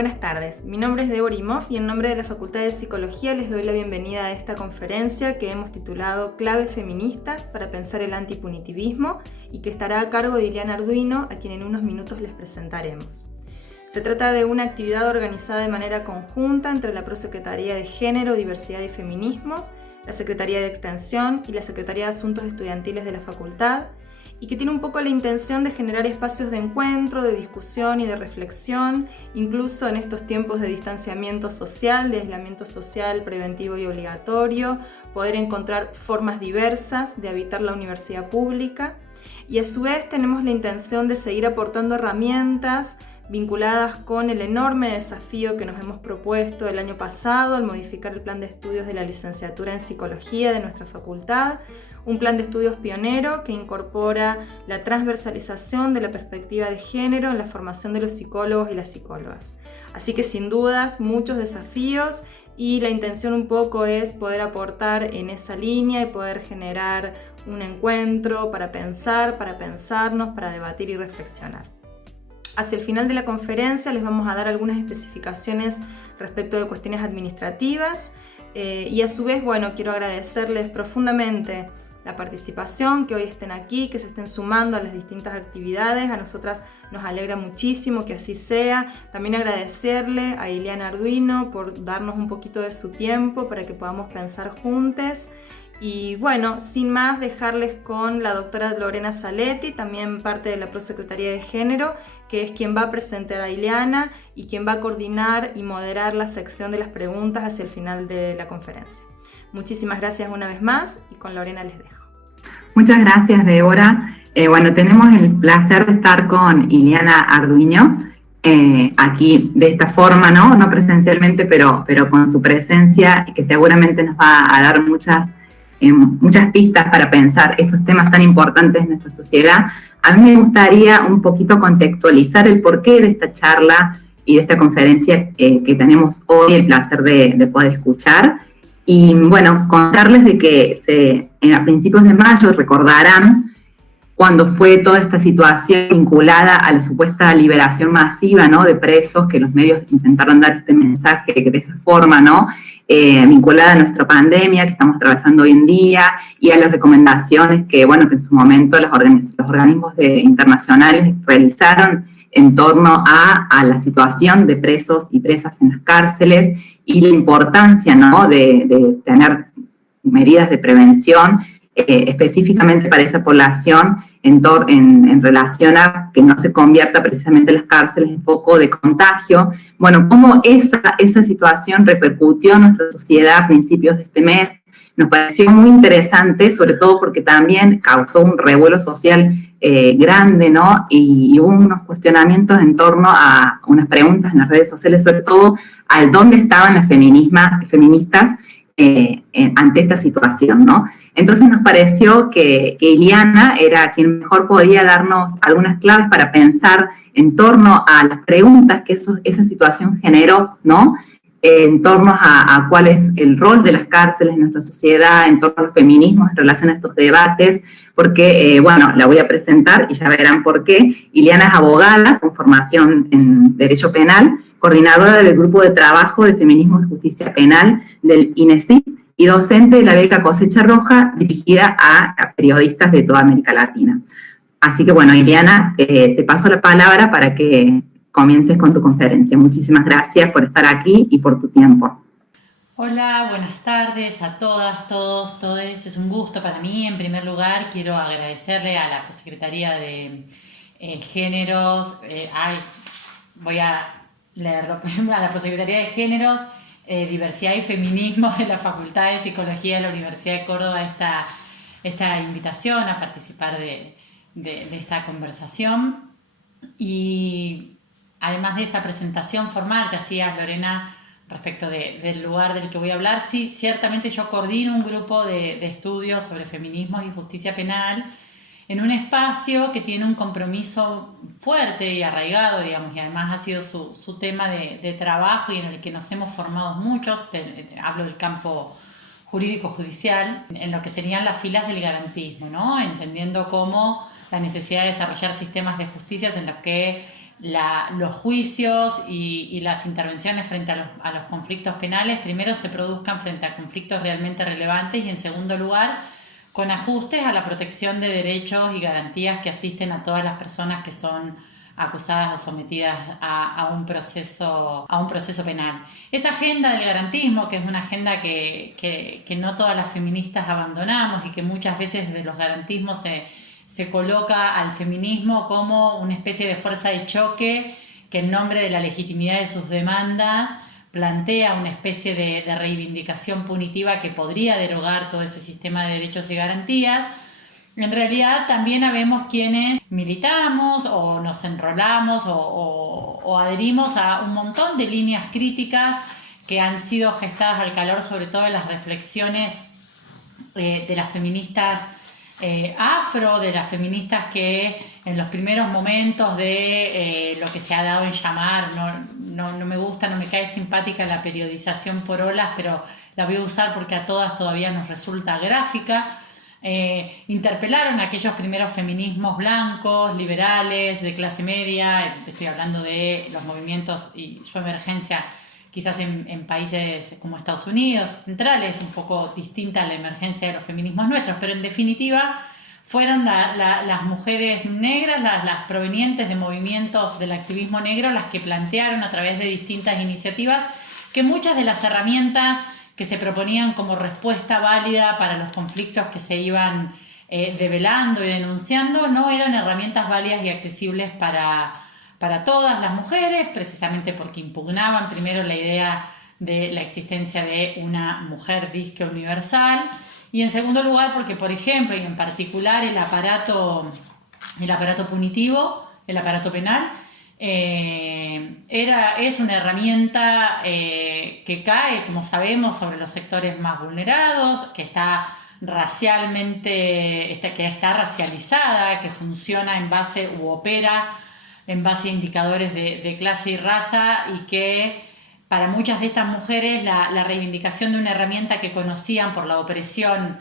Buenas tardes, mi nombre es Débora Imhoff y en nombre de la Facultad de Psicología les doy la bienvenida a esta conferencia que hemos titulado Claves feministas para pensar el antipunitivismo y que estará a cargo de Ileana Arduino, a quien en unos minutos les presentaremos. Se trata de una actividad organizada de manera conjunta entre la Prosecretaría de Género, Diversidad y Feminismos, la Secretaría de Extensión y la Secretaría de Asuntos Estudiantiles de la Facultad, y que tiene un poco la intención de generar espacios de encuentro, de discusión y de reflexión, incluso en estos tiempos de distanciamiento social, de aislamiento social preventivo y obligatorio, poder encontrar formas diversas de habitar la universidad pública. Y a su vez tenemos la intención de seguir aportando herramientas vinculadas con el enorme desafío que nos hemos propuesto el año pasado al modificar el plan de estudios de la licenciatura en Psicología de nuestra facultad, un plan de estudios pionero que incorpora la transversalización de la perspectiva de género en la formación de los psicólogos y las psicólogas. Así que sin dudas muchos desafíos y la intención un poco es poder aportar en esa línea y poder generar un encuentro para pensar, para pensarnos, para debatir y reflexionar. Hacia el final de la conferencia les vamos a dar algunas especificaciones respecto de cuestiones administrativas y a su vez, quiero agradecerles profundamente la participación, que hoy estén aquí, que se estén sumando a las distintas actividades. A nosotras nos alegra muchísimo que así sea. También agradecerle a Ileana Arduino por darnos un poquito de su tiempo para que podamos pensar juntos. Y sin más, dejarles con la doctora Lorena Saletti, también parte de la Prosecretaría de Género, que es quien va a presentar a Ileana y quien va a coordinar y moderar la sección de las preguntas hacia el final de la conferencia. Muchísimas gracias una vez más y con Lorena les dejo. Muchas gracias, Débora. Tenemos el placer de estar con Ileana Arduino aquí de esta forma, no presencialmente, pero con su presencia, que seguramente nos va a dar muchas pistas para pensar estos temas tan importantes de nuestra sociedad. A mí me gustaría un poquito contextualizar el porqué de esta charla y de esta conferencia que tenemos hoy el placer de poder escuchar. Y contarles de que a principios de mayo recordarán cuando fue toda esta situación vinculada a la supuesta liberación masiva, de presos, que los medios intentaron dar este mensaje de esa forma, vinculada a nuestra pandemia que estamos atravesando hoy en día y a las recomendaciones que en su momento los organismos internacionales realizaron en torno a la situación de presos y presas en las cárceles y la importancia de tener medidas de prevención específicamente para esa población en relación a que no se convierta precisamente las cárceles en foco de contagio. Cómo esa situación repercutió en nuestra sociedad a principios de este mes. Nos pareció muy interesante, sobre todo porque también causó un revuelo social grande, y hubo unos cuestionamientos en torno a unas preguntas en las redes sociales, sobre todo al dónde estaban las feministas ante esta situación, Entonces nos pareció que Ileana era quien mejor podía darnos algunas claves para pensar en torno a las preguntas que esa situación generó, en torno a cuál es el rol de las cárceles en nuestra sociedad, en torno a los feminismos en relación a estos debates, porque, la voy a presentar y ya verán por qué. Ileana es abogada con formación en Derecho Penal, coordinadora del Grupo de Trabajo de Feminismo y Justicia Penal del INESIP y docente de la beca Cosecha Roja, dirigida a periodistas de toda América Latina. Así que, Ileana, te paso la palabra para que comiences con tu conferencia. Muchísimas gracias por estar aquí y por tu tiempo. Hola, buenas tardes a todas, todos, todes. Es un gusto para mí. En primer lugar, quiero agradecerle a la Prosecretaría de Géneros, voy a leerlo, a la Prosecretaría de Géneros, Diversidad y Feminismo de la Facultad de Psicología de la Universidad de Córdoba esta invitación a participar de esta conversación. Y además de esa presentación formal que hacías, Lorena, respecto del lugar del que voy a hablar, sí, ciertamente yo coordino un grupo de estudios sobre feminismos y justicia penal en un espacio que tiene un compromiso fuerte y arraigado, digamos, y además ha sido su tema de trabajo y en el que nos hemos formado muchos. Hablo del campo jurídico-judicial, en lo que serían las filas del garantismo, entendiendo cómo la necesidad de desarrollar sistemas de justicia en los que los juicios y las intervenciones frente a los conflictos penales primero se produzcan frente a conflictos realmente relevantes y en segundo lugar con ajustes a la protección de derechos y garantías que asisten a todas las personas que son acusadas o sometidas a un proceso penal. Esa agenda del garantismo, que es una agenda que no todas las feministas abandonamos y que muchas veces desde los garantismos se coloca al feminismo como una especie de fuerza de choque que en nombre de la legitimidad de sus demandas plantea una especie de reivindicación punitiva que podría derogar todo ese sistema de derechos y garantías. En realidad también habemos quienes militamos o nos enrolamos o adherimos a un montón de líneas críticas que han sido gestadas al calor sobre todo de las reflexiones de las feministas afro, de las feministas que en los primeros momentos de lo que se ha dado en llamar, no me gusta, no me cae simpática la periodización por olas, pero la voy a usar porque a todas todavía nos resulta gráfica, interpelaron a aquellos primeros feminismos blancos, liberales, de clase media. Estoy hablando de los movimientos y su emergencia quizás en países como Estados Unidos, centrales, un poco distinta a la emergencia de los feminismos nuestros, pero en definitiva fueron las mujeres negras, las provenientes de movimientos del activismo negro, las que plantearon a través de distintas iniciativas que muchas de las herramientas que se proponían como respuesta válida para los conflictos que se iban develando y denunciando no eran herramientas válidas y accesibles para todas las mujeres, precisamente porque impugnaban primero la idea de la existencia de una mujer disque universal y en segundo lugar porque, por ejemplo, y en particular el aparato punitivo, el aparato penal, es una herramienta que cae, como sabemos, sobre los sectores más vulnerados, que está racializada, que funciona en base u opera en base a indicadores de clase y raza y que para muchas de estas mujeres la reivindicación de una herramienta que conocían por la opresión,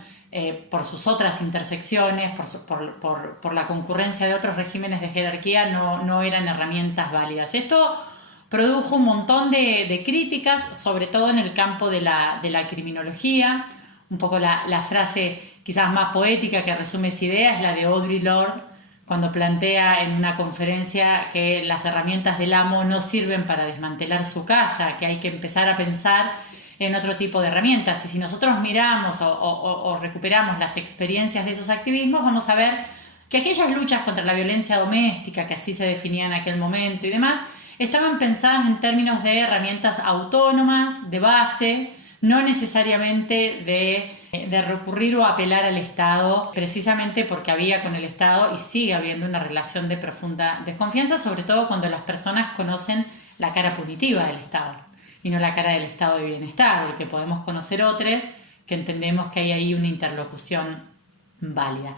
por sus otras intersecciones, por la concurrencia de otros regímenes de jerarquía, no eran herramientas válidas. Esto produjo un montón de críticas, sobre todo en el campo de la criminología. Un poco la frase quizás más poética que resume esa idea es la de Audre Lorde, cuando plantea en una conferencia que las herramientas del amo no sirven para desmantelar su casa, que hay que empezar a pensar en otro tipo de herramientas. Y si nosotros miramos o recuperamos las experiencias de esos activismos, vamos a ver que aquellas luchas contra la violencia doméstica, que así se definía en aquel momento y demás, estaban pensadas en términos de herramientas autónomas, de base, no necesariamente de recurrir o apelar al Estado, precisamente porque había con el Estado y sigue habiendo una relación de profunda desconfianza, sobre todo cuando las personas conocen la cara punitiva del Estado y no la cara del estado de bienestar, porque podemos conocer otros que entendemos que hay ahí una interlocución válida.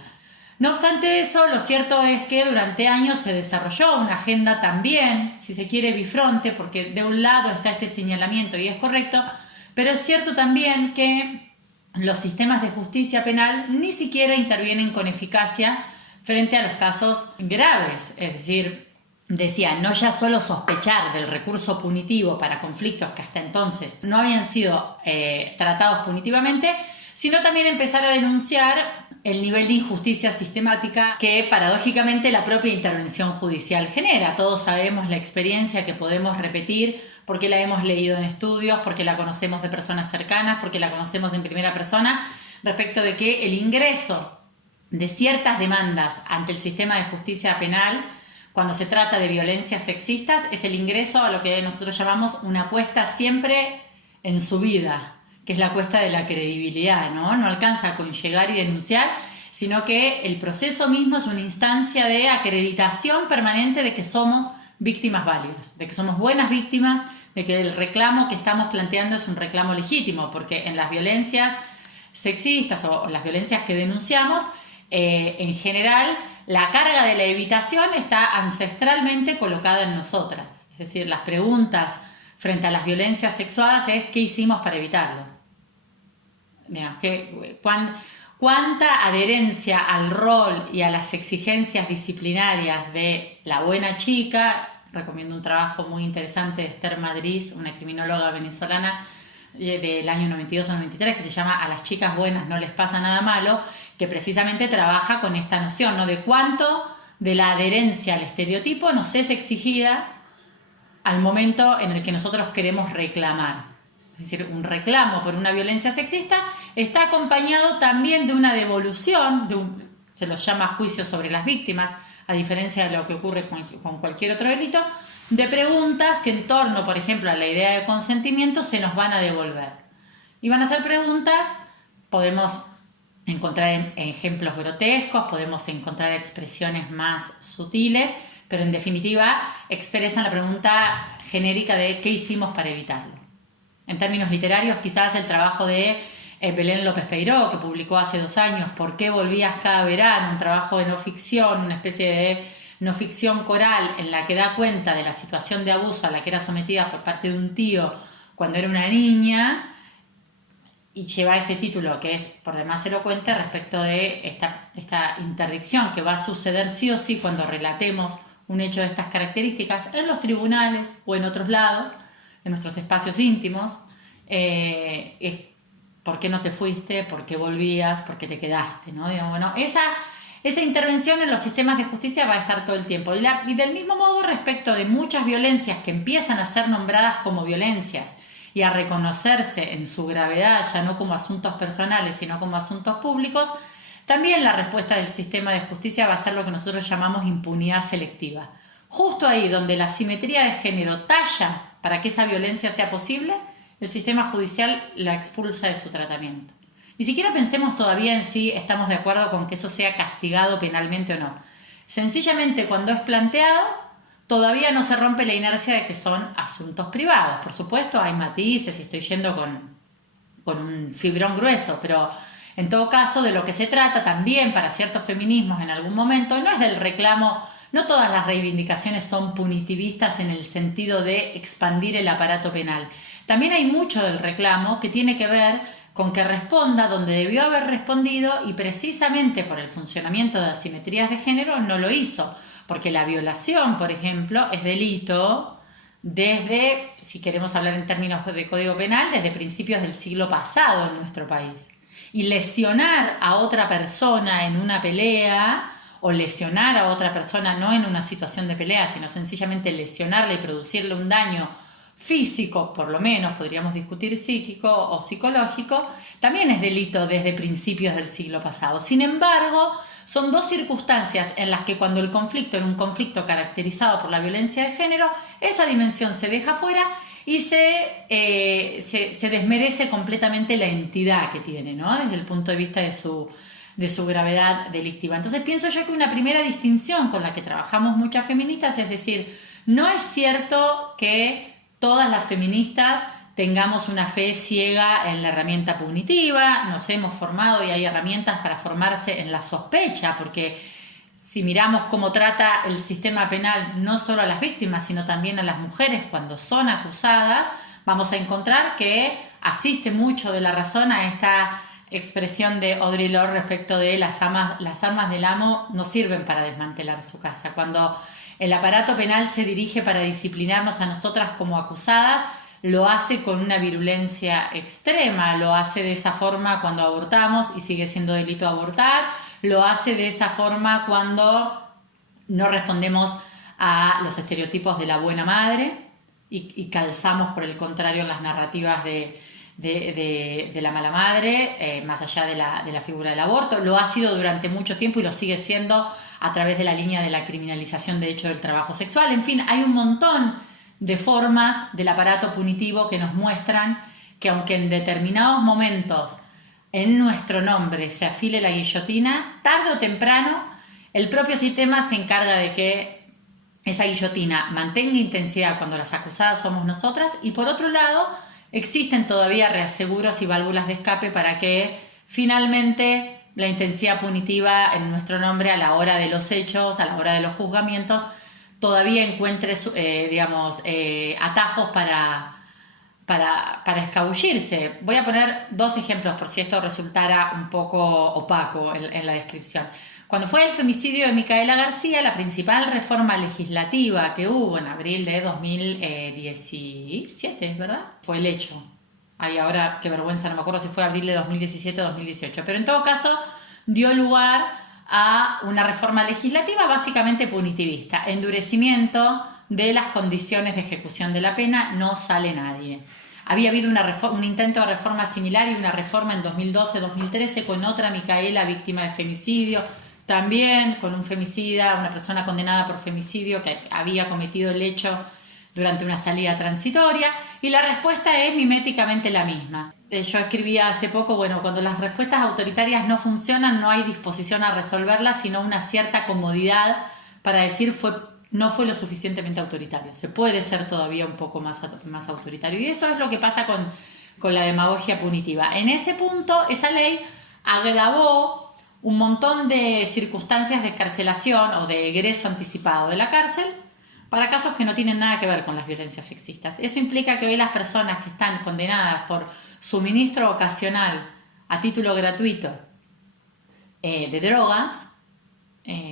No obstante eso, lo cierto es que durante años se desarrolló una agenda también, si se quiere, bifronte, porque de un lado está este señalamiento y es correcto, pero es cierto también que los sistemas de justicia penal ni siquiera intervienen con eficacia frente a los casos graves. Es decir, decía, no ya solo sospechar del recurso punitivo para conflictos que hasta entonces no habían sido tratados punitivamente, sino también empezar a denunciar el nivel de injusticia sistemática que paradójicamente la propia intervención judicial genera. Todos sabemos la experiencia que podemos repetir porque la hemos leído en estudios, porque la conocemos de personas cercanas, porque la conocemos en primera persona, respecto de que el ingreso de ciertas demandas ante el sistema de justicia penal, cuando se trata de violencias sexistas, es el ingreso a lo que nosotros llamamos una cuesta siempre en subida, que es la cuesta de la credibilidad, ¿no? No alcanza con llegar y denunciar, sino que el proceso mismo es una instancia de acreditación permanente de que somos víctimas válidas, de que somos buenas víctimas, de que el reclamo que estamos planteando es un reclamo legítimo, porque en las violencias sexistas o las violencias que denunciamos, en general, la carga de la evitación está ancestralmente colocada en nosotras. Es decir, las preguntas frente a las violencias sexuadas es ¿qué hicimos para evitarlo? ¿Cuánta adherencia al rol y a las exigencias disciplinarias de la buena chica recomiendo un trabajo muy interesante de Esther Madriz, una criminóloga venezolana del año 92 o 93, que se llama A las chicas buenas no les pasa nada malo, que precisamente trabaja con esta noción, ¿no?, de cuánto de la adherencia al estereotipo nos es exigida al momento en el que nosotros queremos reclamar. Es decir, un reclamo por una violencia sexista está acompañado también de una devolución, se los llama juicio sobre las víctimas, a diferencia de lo que ocurre con cualquier otro delito, de preguntas que en torno, por ejemplo, a la idea de consentimiento se nos van a devolver. Y van a ser preguntas, podemos encontrar ejemplos grotescos, podemos encontrar expresiones más sutiles, pero en definitiva expresan la pregunta genérica de ¿qué hicimos para evitarlo? En términos literarios, quizás el trabajo de Belén López Peiró, que publicó hace 2 años, ¿Por qué volvías cada verano?, un trabajo de no ficción, una especie de no ficción coral en la que da cuenta de la situación de abuso a la que era sometida por parte de un tío cuando era una niña, y lleva ese título que es por demás elocuente respecto de esta interdicción que va a suceder sí o sí cuando relatemos un hecho de estas características en los tribunales o en otros lados, en nuestros espacios íntimos. Es ¿por qué no te fuiste? ¿Por qué volvías? ¿Por qué te quedaste? ¿No? Digamos, bueno, esa intervención en los sistemas de justicia va a estar todo el tiempo. Y del mismo modo, respecto de muchas violencias que empiezan a ser nombradas como violencias y a reconocerse en su gravedad, ya no como asuntos personales, sino como asuntos públicos, también la respuesta del sistema de justicia va a ser lo que nosotros llamamos impunidad selectiva. Justo ahí donde la simetría de género talla para que esa violencia sea posible, el sistema judicial la expulsa de su tratamiento. Ni siquiera pensemos todavía en si estamos de acuerdo con que eso sea castigado penalmente o no. Sencillamente, cuando es planteado, todavía no se rompe la inercia de que son asuntos privados. Por supuesto, hay matices y estoy yendo con un fibrón grueso, pero en todo caso, de lo que se trata también para ciertos feminismos en algún momento, no es del reclamo. No todas las reivindicaciones son punitivistas en el sentido de expandir el aparato penal. También hay mucho del reclamo que tiene que ver con que responda donde debió haber respondido y precisamente por el funcionamiento de asimetrías de género no lo hizo. Porque la violación, por ejemplo, es delito desde, si queremos hablar en términos de Código Penal, desde principios del siglo pasado en nuestro país. Y lesionar a otra persona en una pelea o lesionar a otra persona no en una situación de pelea, sino sencillamente lesionarle y producirle un daño físico, por lo menos podríamos discutir psíquico o psicológico, también es delito desde principios del siglo pasado. Sin embargo, son 2 circunstancias en las que cuando el conflicto era un conflicto caracterizado por la violencia de género, esa dimensión se deja fuera y se desmerece completamente la entidad que tiene, ¿no?, desde el punto de vista de su gravedad delictiva. Entonces pienso yo que una primera distinción con la que trabajamos muchas feministas es decir, no es cierto que todas las feministas tengamos una fe ciega en la herramienta punitiva, nos hemos formado y hay herramientas para formarse en la sospecha, porque si miramos cómo trata el sistema penal no solo a las víctimas, sino también a las mujeres cuando son acusadas, vamos a encontrar que asiste mucho de la razón a esta expresión de Audre Lorde respecto de las armas del amo no sirven para desmantelar su casa. Cuando el aparato penal se dirige para disciplinarnos a nosotras como acusadas, lo hace con una virulencia extrema, lo hace de esa forma cuando abortamos y sigue siendo delito abortar, lo hace de esa forma cuando no respondemos a los estereotipos de la buena madre y calzamos por el contrario en las narrativas de la mala madre, más allá de la figura del aborto. Lo ha sido durante mucho tiempo y lo sigue siendo a través de la línea de la criminalización de hecho del trabajo sexual. En fin, hay un montón de formas del aparato punitivo que nos muestran que aunque en determinados momentos en nuestro nombre se afile la guillotina, tarde o temprano el propio sistema se encarga de que esa guillotina mantenga intensidad cuando las acusadas somos nosotras y por otro lado existen todavía reaseguros y válvulas de escape para que finalmente la intensidad punitiva en nuestro nombre a la hora de los hechos, a la hora de los juzgamientos, todavía encuentre atajos para escabullirse. Voy a poner 2 ejemplos por si esto resultara un poco opaco en la descripción. Cuando fue el femicidio de Micaela García, la principal reforma legislativa que hubo en abril de 2017, ¿verdad? Fue el hecho. Ay, ahora qué vergüenza, no me acuerdo si fue abril de 2017 o 2018, pero en todo caso dio lugar a una reforma legislativa básicamente punitivista, endurecimiento de las condiciones de ejecución de la pena, no sale nadie. Había habido un intento de reforma similar y una reforma en 2012-2013 con otra Micaela víctima de femicidio, también con un femicida, una persona condenada por femicidio que había cometido el hecho durante una salida transitoria, y la respuesta es miméticamente la misma. Yo escribía hace poco, bueno, cuando las respuestas autoritarias no funcionan, no hay disposición a resolverlas, sino una cierta comodidad para decir no fue lo suficientemente autoritario. Se puede ser todavía un poco más autoritario. Y eso es lo que pasa con la demagogia punitiva. En ese punto, esa ley agravó un montón de circunstancias de excarcelación o de egreso anticipado de la cárcel para casos que no tienen nada que ver con las violencias sexistas. Eso implica que hoy las personas que están condenadas por suministro ocasional a título gratuito de drogas,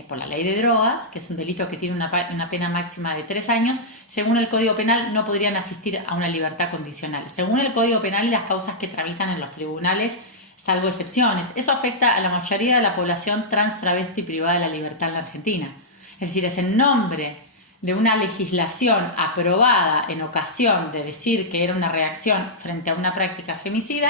por la ley de drogas, que es un delito que tiene una pena máxima de 3 años, según el Código Penal no podrían asistir a una libertad condicional. Según el Código Penal y las causas que tramitan en los tribunales, salvo excepciones. Eso afecta a la mayoría de la población trans, travesti privada de la libertad en la Argentina. Es decir, es en nombre de una legislación aprobada en ocasión de decir que era una reacción frente a una práctica femicida,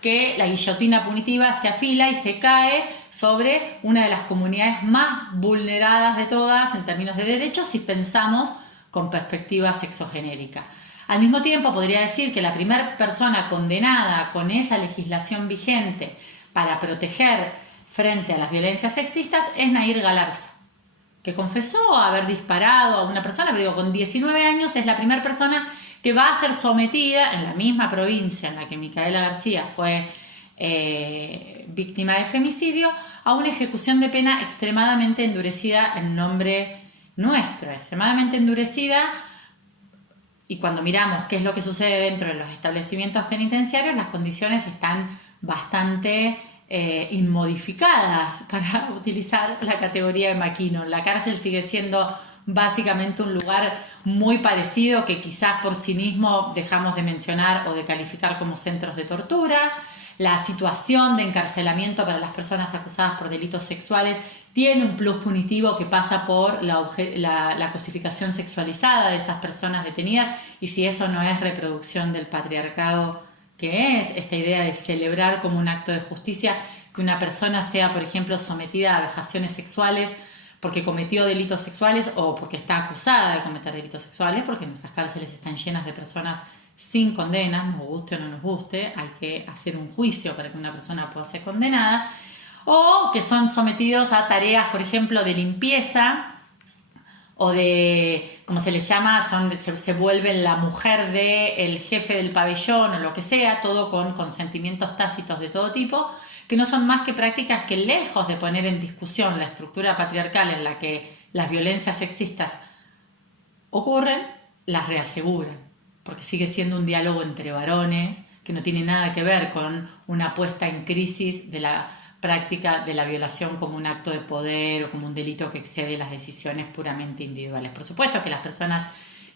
que la guillotina punitiva se afila y se cae sobre una de las comunidades más vulneradas de todas en términos de derechos si pensamos con perspectiva sexogenérica. Al mismo tiempo podría decir que la primera persona condenada con esa legislación vigente para proteger frente a las violencias sexistas es Nahir Galarza, que confesó haber disparado a una persona, pero digo, con 19 años es la primera persona que va a ser sometida en la misma provincia en la que Micaela García fue víctima de femicidio a una ejecución de pena extremadamente endurecida en nombre nuestro, extremadamente endurecida. Y cuando miramos qué es lo que sucede dentro de los establecimientos penitenciarios, las condiciones están bastante inmodificadas, para utilizar la categoría de McKinnon. La cárcel sigue siendo básicamente un lugar muy parecido que quizás por sí mismo dejamos de mencionar o de calificar como centros de tortura. La situación de encarcelamiento para las personas acusadas por delitos sexuales tiene un plus punitivo que pasa por la cosificación sexualizada de esas personas detenidas, y si eso no es reproducción del patriarcado, que es esta idea de celebrar como un acto de justicia que una persona sea, por ejemplo, sometida a vejaciones sexuales porque cometió delitos sexuales o porque está acusada de cometer delitos sexuales, porque nuestras cárceles están llenas de personas sin condenas, nos guste o no nos guste, hay que hacer un juicio para que una persona pueda ser condenada, o que son sometidos a tareas, por ejemplo, de limpieza o de, como se les llama, se vuelven la mujer del jefe del pabellón o lo que sea, todo con consentimientos tácitos de todo tipo, que no son más que prácticas que, lejos de poner en discusión la estructura patriarcal en la que las violencias sexistas ocurren, las reaseguran, porque sigue siendo un diálogo entre varones que no tiene nada que ver con una puesta en crisis de la práctica de la violación como un acto de poder o como un delito que excede las decisiones puramente individuales. Por supuesto que las personas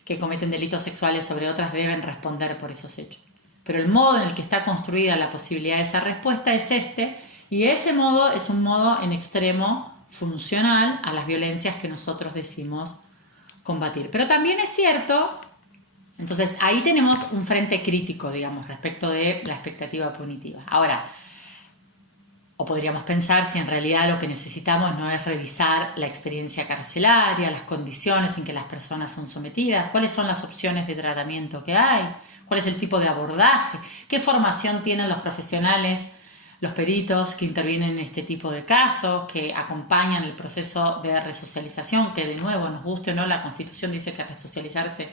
que cometen delitos sexuales sobre otras deben responder por esos hechos, pero el modo en el que está construida la posibilidad de esa respuesta es y ese modo es un modo en extremo funcional a las violencias que nosotros decimos combatir. Pero también es cierto, entonces ahí tenemos un frente crítico, digamos, respecto de la expectativa punitiva. Ahora, o podríamos pensar si en realidad lo que necesitamos no es revisar la experiencia carcelaria, las condiciones en que las personas son sometidas, cuáles son las opciones de tratamiento que hay, cuál es el tipo de abordaje, qué formación tienen los profesionales, los peritos que intervienen en este tipo de casos, que acompañan el proceso de resocialización, que de nuevo, nos guste o no, la Constitución dice que resocializarse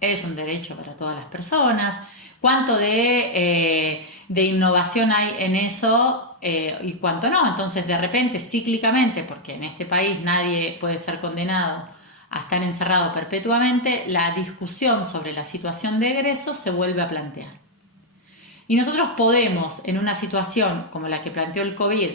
es un derecho para todas las personas. ¿Cuánto de innovación hay en eso y cuánto no? Entonces, de repente, cíclicamente, porque en este país nadie puede ser condenado a estar encerrado perpetuamente, la discusión sobre la situación de egreso se vuelve a plantear. Y nosotros podemos, en una situación como la que planteó el COVID,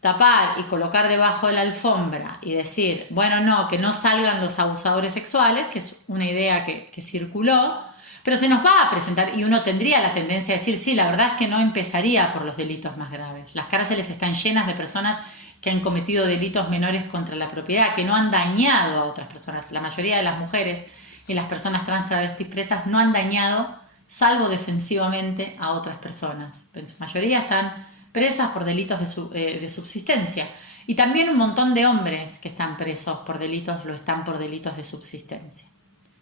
tapar y colocar debajo de la alfombra y decir, bueno, no, que no salgan los abusadores sexuales, que es una idea que circuló, pero se nos va a presentar y uno tendría la tendencia a decir, sí, la verdad es que no empezaría por los delitos más graves. Las cárceles están llenas de personas que han cometido delitos menores contra la propiedad, que no han dañado a otras personas. La mayoría de las mujeres y las personas trans, travestis, presas no han dañado, salvo defensivamente, a otras personas. En su mayoría están presas por delitos de subsistencia. Y también un montón de hombres que están presos por delitos, lo están por delitos de subsistencia,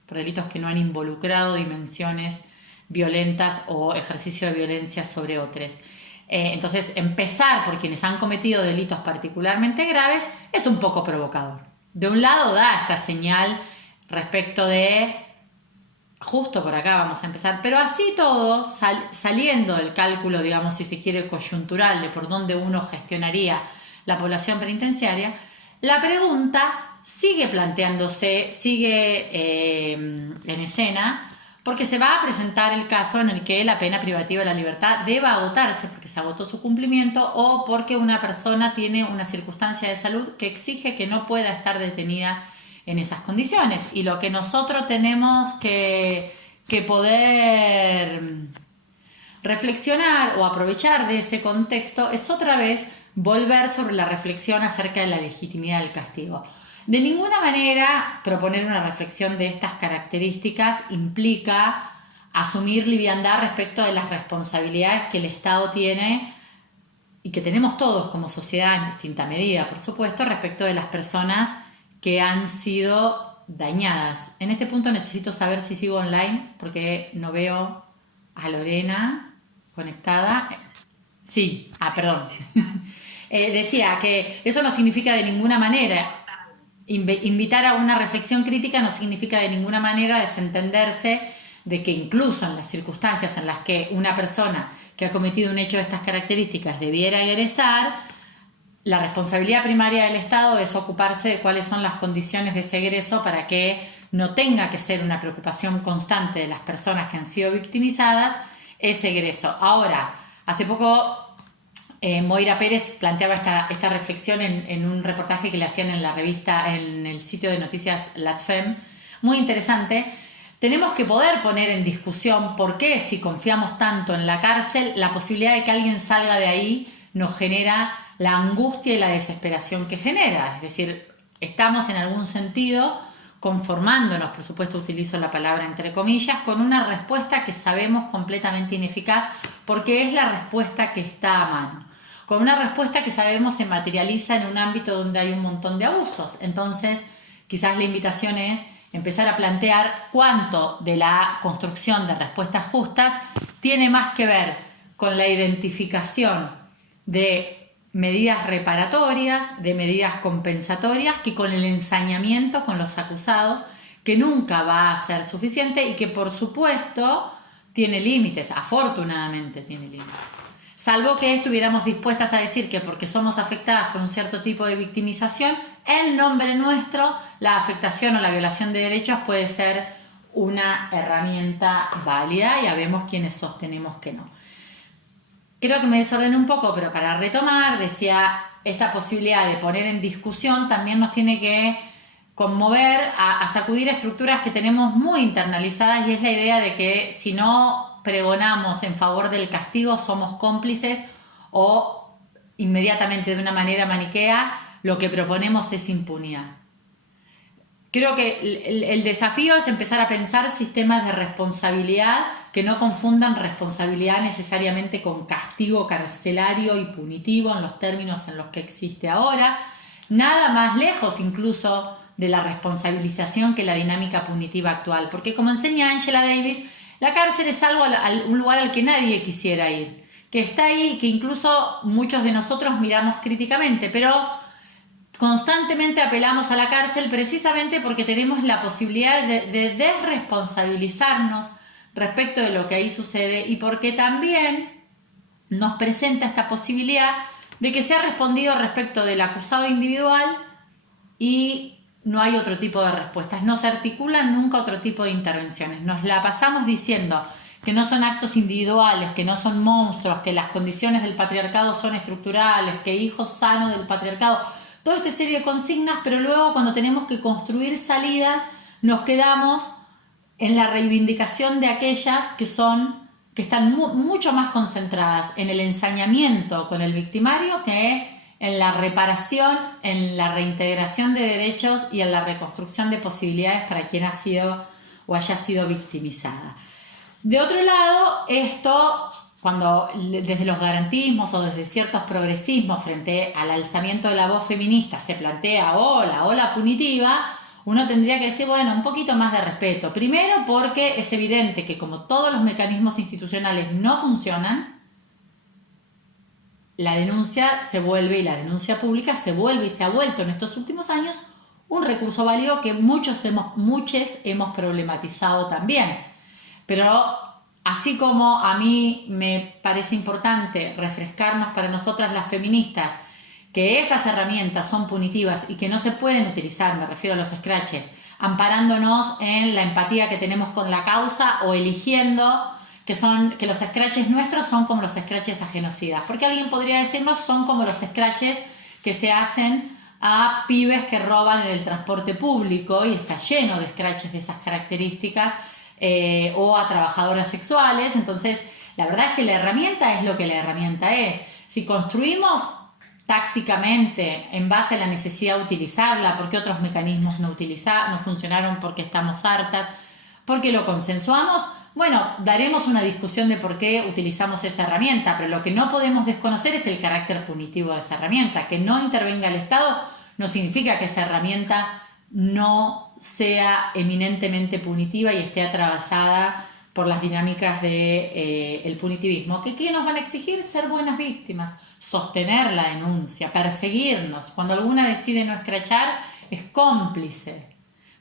por delitos que no han involucrado dimensiones violentas o ejercicio de violencia sobre otros. Entonces, empezar por quienes han cometido delitos particularmente graves es un poco provocador. De un lado da esta señal respecto de, justo por acá vamos a empezar, pero así todo, saliendo del cálculo, digamos, si se quiere, coyuntural de por dónde uno gestionaría la población penitenciaria, la pregunta sigue planteándose, sigue en escena, porque se va a presentar el caso en el que la pena privativa de la libertad deba agotarse porque se agotó su cumplimiento o porque una persona tiene una circunstancia de salud que exige que no pueda estar detenida en esas condiciones. Y lo que nosotros tenemos que poder reflexionar o aprovechar de ese contexto es otra vez volver sobre la reflexión acerca de la legitimidad del castigo. De ninguna manera proponer una reflexión de estas características implica asumir liviandad respecto de las responsabilidades que el Estado tiene y que tenemos todos como sociedad en distinta medida, por supuesto, respecto de las personas que han sido dañadas. En este punto necesito saber si sigo online porque no veo a Lorena conectada. Sí, perdón. Decía que eso no significa de ninguna manera, invitar a una reflexión crítica no significa de ninguna manera desentenderse de que incluso en las circunstancias en las que una persona que ha cometido un hecho de estas características debiera egresar, la responsabilidad primaria del Estado es ocuparse de cuáles son las condiciones de ese egreso para que no tenga que ser una preocupación constante de las personas que han sido victimizadas ese egreso. Ahora, hace poco Moira Pérez planteaba esta reflexión en un reportaje que le hacían en la revista, en el sitio de noticias Latfem, muy interesante. Tenemos que poder poner en discusión por qué, si confiamos tanto en la cárcel, la posibilidad de que alguien salga de ahí nos genera la angustia y la desesperación que genera. Es decir, estamos en algún sentido conformándonos, por supuesto utilizo la palabra entre comillas, con una respuesta que sabemos completamente ineficaz porque es la respuesta que está a mano. Con una respuesta que sabemos se materializa en un ámbito donde hay un montón de abusos. Entonces, quizás la invitación es empezar a plantear cuánto de la construcción de respuestas justas tiene más que ver con la identificación de medidas reparatorias, de medidas compensatorias, que con el ensañamiento con los acusados, que nunca va a ser suficiente y que por supuesto tiene límites, afortunadamente tiene límites. Salvo que estuviéramos dispuestas a decir que porque somos afectadas por un cierto tipo de victimización, en nombre nuestro, la afectación o la violación de derechos puede ser una herramienta válida, ya vemos quienes sostenemos que no. Creo que me desordené un poco, pero para retomar, decía, esta posibilidad de poner en discusión también nos tiene que conmover a sacudir estructuras que tenemos muy internalizadas, y es la idea de que si no pregonamos en favor del castigo somos cómplices o inmediatamente de una manera maniquea lo que proponemos es impunidad. Creo que el desafío es empezar a pensar sistemas de responsabilidad que no confundan responsabilidad necesariamente con castigo carcelario y punitivo en los términos en los que existe ahora, nada más lejos incluso de la responsabilización que la dinámica punitiva actual, porque como enseña Angela Davis, la cárcel es un lugar al que nadie quisiera ir, que está ahí, que incluso muchos de nosotros miramos críticamente, pero constantemente apelamos a la cárcel precisamente porque tenemos la posibilidad de desresponsabilizarnos respecto de lo que ahí sucede y porque también nos presenta esta posibilidad de que se ha respondido respecto del acusado individual y no hay otro tipo de respuestas, no se articulan nunca otro tipo de intervenciones. Nos la pasamos diciendo que no son actos individuales, que no son monstruos, que las condiciones del patriarcado son estructurales, que hijos sanos del patriarcado, toda esta serie de consignas, pero luego cuando tenemos que construir salidas nos quedamos en la reivindicación de aquellas que están mucho más concentradas en el ensañamiento con el victimario que en la reparación, en la reintegración de derechos y en la reconstrucción de posibilidades para quien ha sido o haya sido victimizada. De otro lado, esto, cuando desde los garantismos o desde ciertos progresismos frente al alzamiento de la voz feminista se plantea la ola punitiva, uno tendría que decir, bueno, un poquito más de respeto. Primero porque es evidente que como todos los mecanismos institucionales no funcionan, la denuncia se vuelve, y la denuncia pública se vuelve y se ha vuelto en estos últimos años un recurso válido que muchos hemos problematizado también. Pero así como a mí me parece importante refrescarnos para nosotras las feministas que esas herramientas son punitivas y que no se pueden utilizar, me refiero a los scratches, amparándonos en la empatía que tenemos con la causa o eligiendo que los scratches nuestros son como los scratches a genocidas. Porque alguien podría decirnos son como los scratches que se hacen a pibes que roban en el transporte público, y está lleno de scratches de esas características, o a trabajadoras sexuales. Entonces, la verdad es que la herramienta es lo que la herramienta es. Si construimos tácticamente en base a la necesidad de utilizarla, porque otros mecanismos no funcionaron, porque estamos hartas, porque lo consensuamos, bueno, daremos una discusión de por qué utilizamos esa herramienta, pero lo que no podemos desconocer es el carácter punitivo de esa herramienta. Que no intervenga el Estado no significa que esa herramienta no sea eminentemente punitiva y esté atravesada por las dinámicas del punitivismo. ¿Qué nos van a exigir? Ser buenas víctimas, sostener la denuncia, perseguirnos. Cuando alguna decide no escrachar, es cómplice.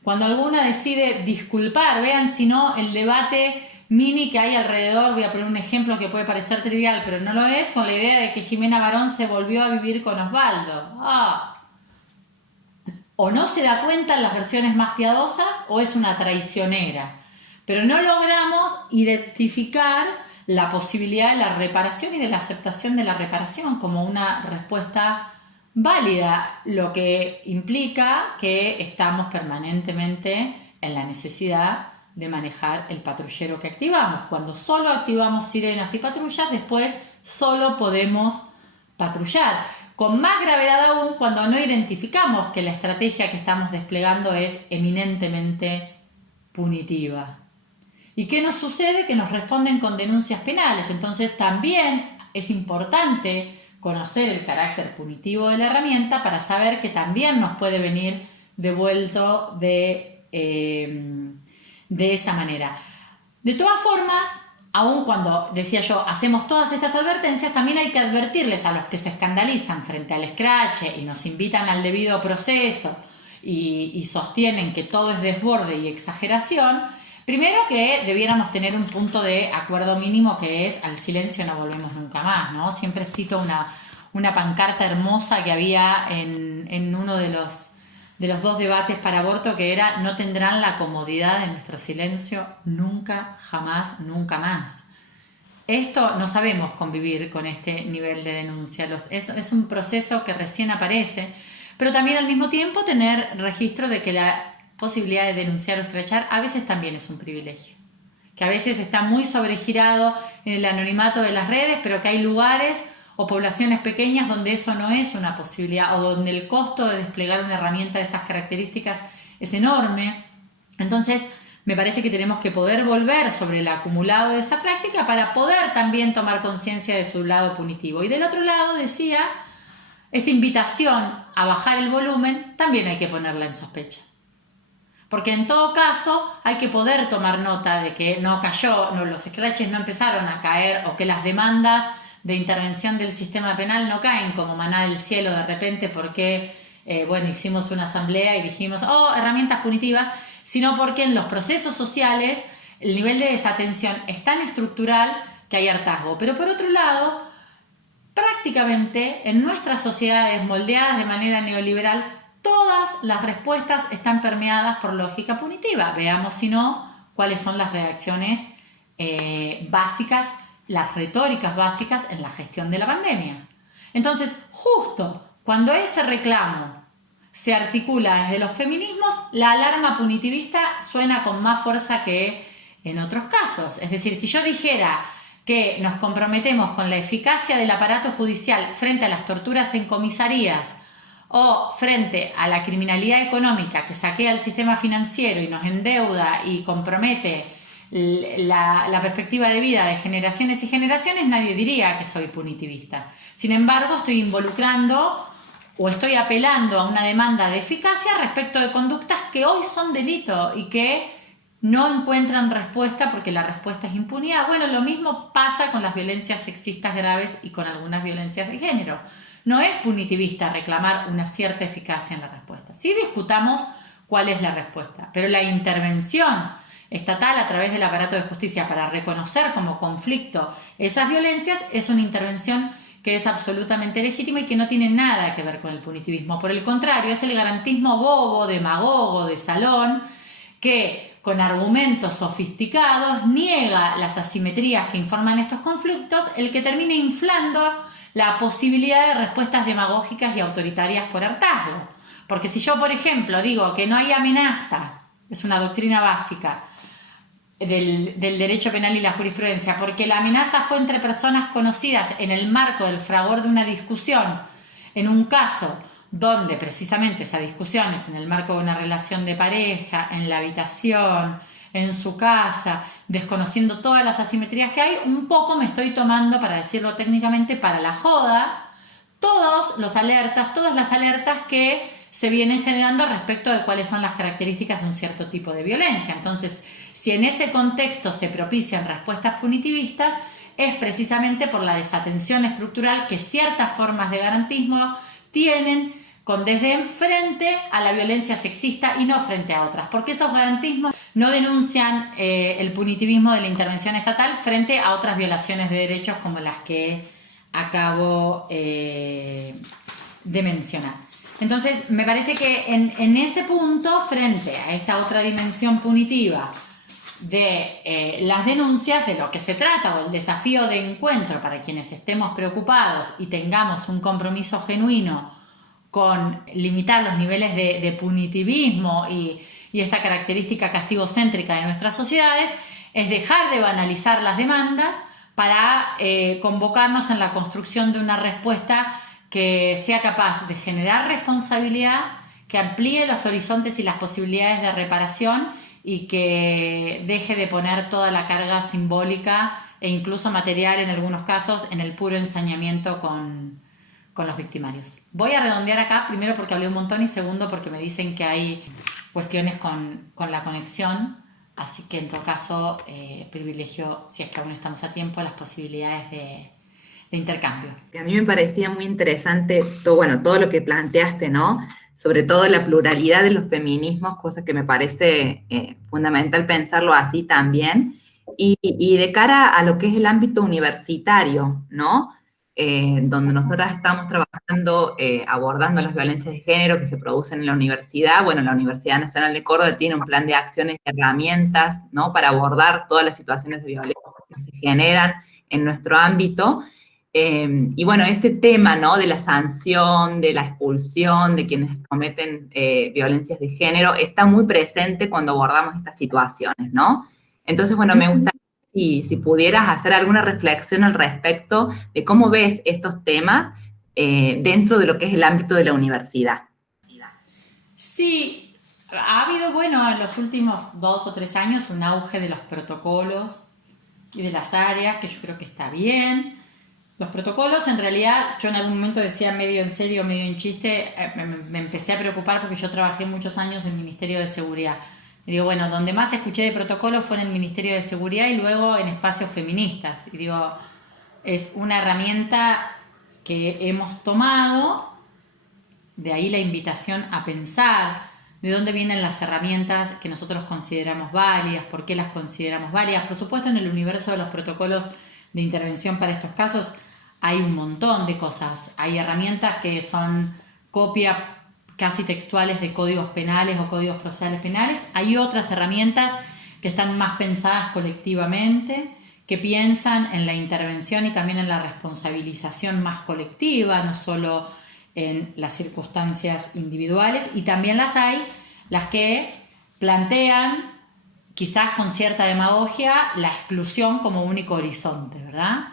Cuando alguna decide disculpar, vean si no el debate mini que hay alrededor, voy a poner un ejemplo que puede parecer trivial, pero no lo es, con la idea de que Jimena Barón se volvió a vivir con Osvaldo. O no se da cuenta en las versiones más piadosas o es una traicionera. Pero no logramos identificar la posibilidad de la reparación y de la aceptación de la reparación como una respuesta válida, lo que implica que estamos permanentemente en la necesidad de manejar el patrullero que activamos. Cuando solo activamos sirenas y patrullas, después solo podemos patrullar. Con más gravedad aún cuando no identificamos que la estrategia que estamos desplegando es eminentemente punitiva. ¿Y qué nos sucede? Que nos responden con denuncias penales. Entonces también es importante conocer el carácter punitivo de la herramienta para saber que también nos puede venir devuelto de esa manera. De todas formas, aun cuando, decía yo, hacemos todas estas advertencias, también hay que advertirles a los que se escandalizan frente al scratch y nos invitan al debido proceso y sostienen que todo es desborde y exageración. Primero, que debiéramos tener un punto de acuerdo mínimo, que es al silencio no volvemos nunca más, ¿no? Siempre cito una pancarta hermosa que había en uno de los dos debates para aborto, que era: no tendrán la comodidad de nuestro silencio nunca, jamás, nunca más. Esto no sabemos convivir con este nivel de denuncia. Es un proceso que recién aparece, pero también al mismo tiempo tener registro de que la posibilidad de denunciar o escrachar a veces también es un privilegio, que a veces está muy sobregirado en el anonimato de las redes, pero que hay lugares o poblaciones pequeñas donde eso no es una posibilidad, o donde el costo de desplegar una herramienta de esas características es enorme. Entonces me parece que tenemos que poder volver sobre el acumulado de esa práctica para poder también tomar conciencia de su lado punitivo. Y del otro lado, decía, esta invitación a bajar el volumen también hay que ponerla en sospecha. Porque en todo caso hay que poder tomar nota de que los scratches no empezaron a caer, o que las demandas de intervención del sistema penal no caen como maná del cielo de repente porque hicimos una asamblea y dijimos herramientas punitivas, sino porque en los procesos sociales el nivel de desatención es tan estructural que hay hartazgo. Pero por otro lado, prácticamente en nuestras sociedades moldeadas de manera neoliberal, todas las respuestas están permeadas por lógica punitiva. Veamos, si no, cuáles son las reacciones básicas, las retóricas básicas en la gestión de la pandemia. Entonces, justo cuando ese reclamo se articula desde los feminismos, la alarma punitivista suena con más fuerza que en otros casos. Es decir, si yo dijera que nos comprometemos con la eficacia del aparato judicial frente a las torturas en comisarías o frente a la criminalidad económica que saquea el sistema financiero y nos endeuda y compromete la perspectiva de vida de generaciones y generaciones, nadie diría que soy punitivista. Sin embargo, estoy involucrando o estoy apelando a una demanda de eficacia respecto de conductas que hoy son delito y que no encuentran respuesta porque la respuesta es impunidad. Bueno, lo mismo pasa con las violencias sexistas graves y con algunas violencias de género. No es punitivista reclamar una cierta eficacia en la respuesta. Sí discutamos cuál es la respuesta, pero la intervención estatal a través del aparato de justicia para reconocer como conflicto esas violencias es una intervención que es absolutamente legítima y que no tiene nada que ver con el punitivismo. Por el contrario, es el garantismo bobo, demagogo, de salón, que con argumentos sofisticados niega las asimetrías que informan estos conflictos, el que termina inflando la posibilidad de respuestas demagógicas y autoritarias por hartazgo. Porque si yo, por ejemplo, digo que no hay amenaza, es una doctrina básica del derecho penal y la jurisprudencia, porque la amenaza fue entre personas conocidas en el marco del fragor de una discusión, en un caso donde precisamente esa discusión es en el marco de una relación de pareja, en la habitación, en su casa, desconociendo todas las asimetrías que hay, un poco me estoy tomando, para decirlo técnicamente, para la joda, todas las alertas que se vienen generando respecto de cuáles son las características de un cierto tipo de violencia. Entonces, si en ese contexto se propician respuestas punitivistas, es precisamente por la desatención estructural que ciertas formas de garantismo tienen con desdén frente a la violencia sexista y no frente a otras, porque esos garantismos no denuncian el punitivismo de la intervención estatal frente a otras violaciones de derechos como las que acabo de mencionar. Entonces, me parece que en ese punto, frente a esta otra dimensión punitiva de las denuncias, de lo que se trata, o el desafío de encuentro para quienes estemos preocupados y tengamos un compromiso genuino con limitar los niveles de punitivismo y esta característica castigocéntrica de nuestras sociedades, es dejar de banalizar las demandas para convocarnos en la construcción de una respuesta que sea capaz de generar responsabilidad, que amplíe los horizontes y las posibilidades de reparación y que deje de poner toda la carga simbólica e incluso material en algunos casos en el puro ensañamiento con los victimarios. Voy a redondear acá, primero porque hablé un montón y segundo porque me dicen que hay cuestiones con la conexión, así que en todo caso privilegio, si es que aún estamos a tiempo, las posibilidades de intercambio. A mí me parecía muy interesante todo lo que planteaste, ¿no? Sobre todo la pluralidad de los feminismos, cosa que me parece fundamental pensarlo así también, y de cara a lo que es el ámbito universitario, ¿no? Donde nosotras estamos trabajando, abordando las violencias de género que se producen en la universidad. Bueno, la Universidad Nacional de Córdoba tiene un plan de acciones y herramientas, ¿no? Para abordar todas las situaciones de violencia que se generan en nuestro ámbito. Y bueno, este tema, ¿no? De la sanción, de la expulsión de quienes cometen violencias de género, está muy presente cuando abordamos estas situaciones, ¿no? Entonces, bueno, me gustaría si pudieras hacer alguna reflexión al respecto de cómo ves estos temas dentro de lo que es el ámbito de la universidad. Sí, ha habido, bueno, en los últimos 2 o 3 años un auge de los protocolos y de las áreas, que yo creo que está bien. Los protocolos, en realidad, yo en algún momento decía medio en serio, medio en chiste, me empecé a preocupar porque yo trabajé muchos años en el Ministerio de Seguridad. Y digo, bueno, donde más escuché de protocolo fue en el Ministerio de Seguridad y luego en espacios feministas. Y digo, es una herramienta que hemos tomado, de ahí la invitación a pensar de dónde vienen las herramientas que nosotros consideramos válidas, por qué las consideramos válidas. Por supuesto, en el universo de los protocolos de intervención para estos casos hay un montón de cosas. Hay herramientas que son copia casi textuales de códigos penales o códigos procesales penales. Hay otras herramientas que están más pensadas colectivamente, que piensan en la intervención y también en la responsabilización más colectiva, no solo en las circunstancias individuales, y también las que plantean, quizás con cierta demagogia, la exclusión como único horizonte, ¿verdad?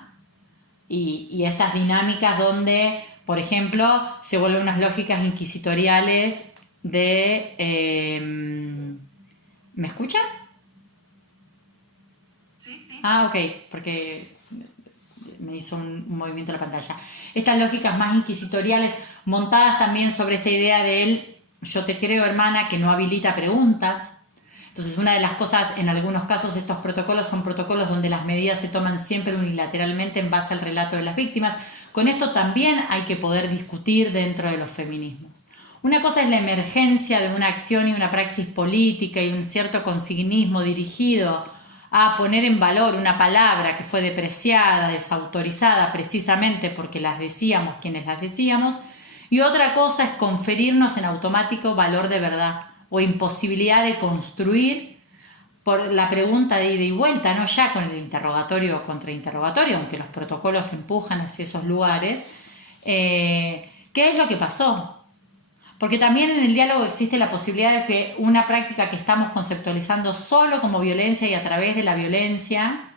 Y estas dinámicas donde, por ejemplo, se vuelven unas lógicas inquisitoriales de... ¿me escuchan? Sí, sí. Ah, ok, porque me hizo un movimiento en la pantalla. Estas lógicas más inquisitoriales, montadas también sobre esta idea del yo te creo, hermana, que no habilita preguntas. Entonces, una de las cosas, en algunos casos, estos protocolos son protocolos donde las medidas se toman siempre unilateralmente en base al relato de las víctimas. Con esto también hay que poder discutir dentro de los feminismos. Una cosa es la emergencia de una acción y una praxis política y un cierto consignismo dirigido a poner en valor una palabra que fue depreciada, desautorizada, precisamente porque las decíamos quienes las decíamos, y otra cosa es conferirnos en automático valor de verdad o imposibilidad de construir por la pregunta de ida y vuelta, no ya con el interrogatorio o contrainterrogatorio, aunque los protocolos empujan hacia esos lugares. ¿Qué es lo que pasó? Porque también en el diálogo existe la posibilidad de que una práctica que estamos conceptualizando solo como violencia y a través de la violencia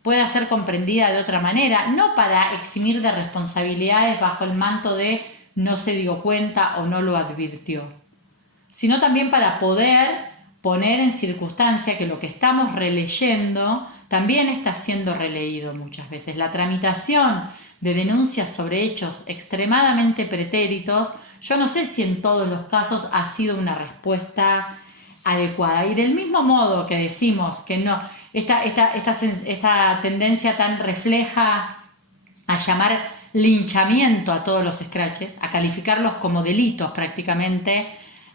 pueda ser comprendida de otra manera, no para eximir de responsabilidades bajo el manto de no se dio cuenta o no lo advirtió, sino también para poder poner en circunstancia que lo que estamos releyendo también está siendo releído muchas veces. La tramitación de denuncias sobre hechos extremadamente pretéritos, yo no sé si en todos los casos ha sido una respuesta adecuada. Y del mismo modo que decimos que no, esta tendencia tan refleja a llamar linchamiento a todos los scratches, a calificarlos como delitos prácticamente.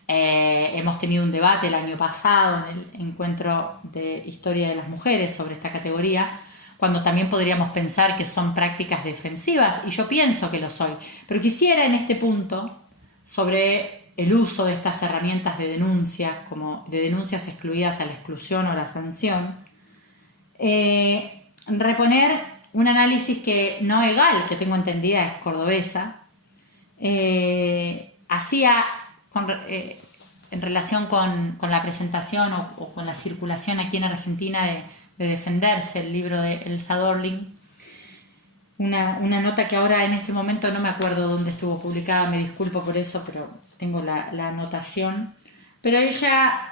Hemos tenido un debate el año pasado en el encuentro de Historia de las Mujeres sobre esta categoría, cuando también podríamos pensar que son prácticas defensivas, y yo pienso que lo soy. Pero quisiera en este punto, sobre el uso de estas herramientas de denuncias, como de denuncias excluidas a la exclusión o la sanción, reponer un análisis que Noé Gal, que tengo entendida es cordobesa, hacía en relación con la presentación o con la circulación aquí en Argentina de Defenderse, el libro de Elsa Dorling. Una nota que ahora en este momento no me acuerdo dónde estuvo publicada, me disculpo por eso, pero tengo la anotación. Pero ella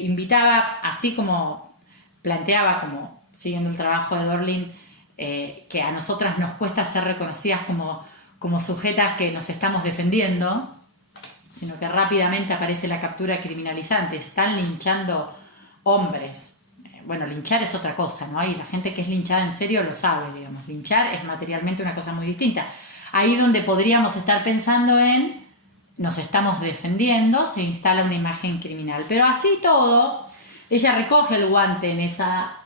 invitaba, así como planteaba, como siguiendo el trabajo de Dorling, que a nosotras nos cuesta ser reconocidas como sujetas que nos estamos defendiendo, sino que rápidamente aparece la captura criminalizante. Están linchando hombres. Bueno, linchar es otra cosa, ¿no? Y la gente que es linchada en serio lo sabe, digamos. Linchar es materialmente una cosa muy distinta. Ahí donde podríamos estar pensando en nos estamos defendiendo, se instala una imagen criminal. Pero así todo, ella recoge el guante en esa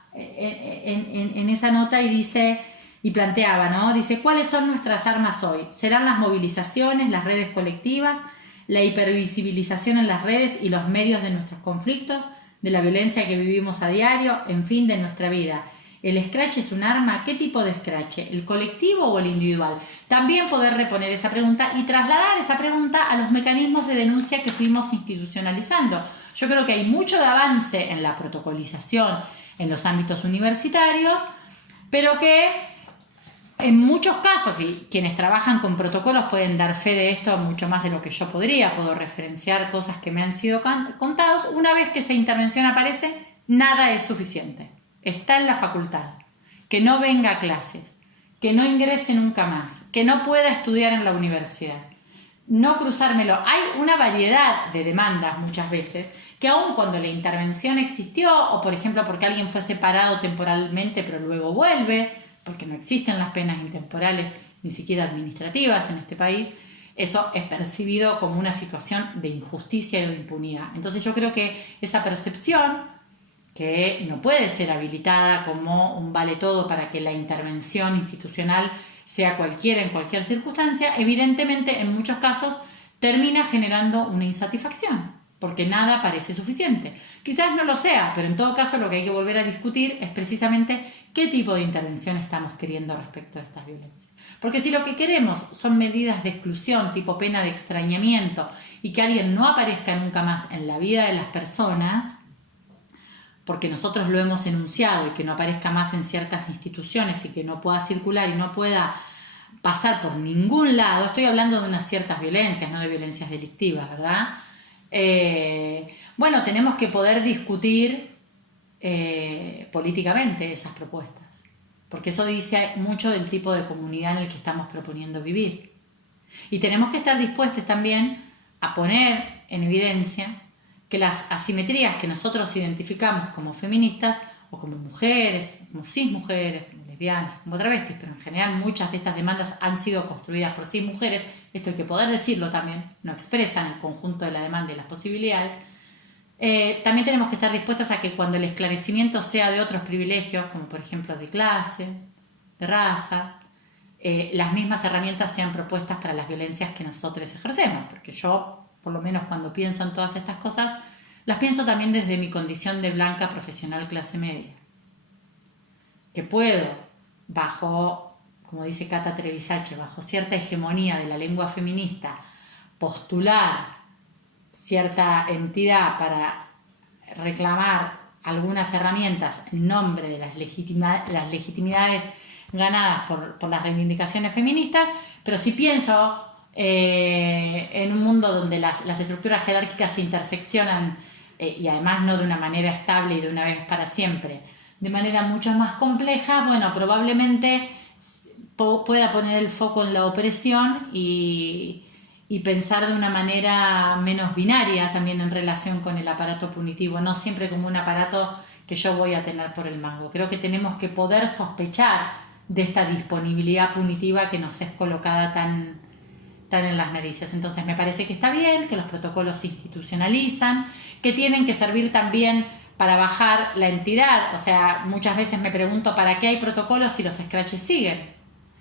nota y dice, y planteaba, ¿no? Dice, ¿cuáles son nuestras armas hoy? ¿Serán las movilizaciones, las redes colectivas, la hipervisibilización en las redes y los medios de nuestros conflictos, de la violencia que vivimos a diario, en fin, de nuestra vida? ¿El scratch es un arma? ¿Qué tipo de scratch? ¿El colectivo o el individual? También poder reponer esa pregunta y trasladar esa pregunta a los mecanismos de denuncia que fuimos institucionalizando. Yo creo que hay mucho de avance en la protocolización en los ámbitos universitarios, pero que en muchos casos, y quienes trabajan con protocolos pueden dar fe de esto mucho más de lo que yo puedo referenciar cosas que me han sido contados, una vez que esa intervención aparece, nada es suficiente. Está en la facultad, que no venga a clases, que no ingrese nunca más, que no pueda estudiar en la universidad, no cruzármelo. Hay una variedad de demandas muchas veces que aun cuando la intervención existió, o por ejemplo porque alguien fue separado temporalmente pero luego vuelve, porque no existen las penas intemporales ni siquiera administrativas en este país, eso es percibido como una situación de injusticia y de impunidad. Entonces yo creo que esa percepción, que no puede ser habilitada como un vale todo para que la intervención institucional sea cualquiera en cualquier circunstancia, evidentemente en muchos casos termina generando una insatisfacción. porque nada parece suficiente. Quizás no lo sea, pero en todo caso lo que hay que volver a discutir es precisamente qué tipo de intervención estamos queriendo respecto a estas violencias. Porque si lo que queremos son medidas de exclusión, tipo pena de extrañamiento, y que alguien no aparezca nunca más en la vida de las personas, porque nosotros lo hemos enunciado, y que no aparezca más en ciertas instituciones y que no pueda circular y no pueda pasar por ningún lado, estoy hablando de unas ciertas violencias, no de violencias delictivas, ¿verdad? Bueno, tenemos que poder discutir políticamente esas propuestas, porque eso dice mucho del tipo de comunidad en el que estamos proponiendo vivir. Y tenemos que estar dispuestos también a poner en evidencia que las asimetrías que nosotros identificamos como feministas o como mujeres, como cismujeres, como lesbianas, como travestis, pero en general muchas de estas demandas han sido construidas por cismujeres, esto hay que poder decirlo también, no expresan el conjunto de la demanda y las posibilidades. También tenemos que estar dispuestas a que cuando el esclarecimiento sea de otros privilegios, como por ejemplo de clase, de raza, las mismas herramientas sean propuestas para las violencias que nosotros ejercemos, porque yo, por lo menos cuando pienso en todas estas cosas, las pienso también desde mi condición de blanca profesional clase media, que puedo, bajo, como dice Cata Trevisache, bajo cierta hegemonía de la lengua feminista, postular cierta entidad para reclamar algunas herramientas en nombre de las legitimidades ganadas por las reivindicaciones feministas, pero si pienso en un mundo donde las estructuras jerárquicas se interseccionan y además no de una manera estable y de una vez para siempre, de manera mucho más compleja, bueno, probablemente pueda poner el foco en la opresión y pensar de una manera menos binaria también en relación con el aparato punitivo, no siempre como un aparato que yo voy a tener por el mango. Creo que tenemos que poder sospechar de esta disponibilidad punitiva que nos es colocada tan en las narices. Entonces me parece que está bien, que los protocolos se institucionalizan, que tienen que servir también para bajar la entidad. O sea, muchas veces me pregunto ¿para qué hay protocolos si los scratches siguen?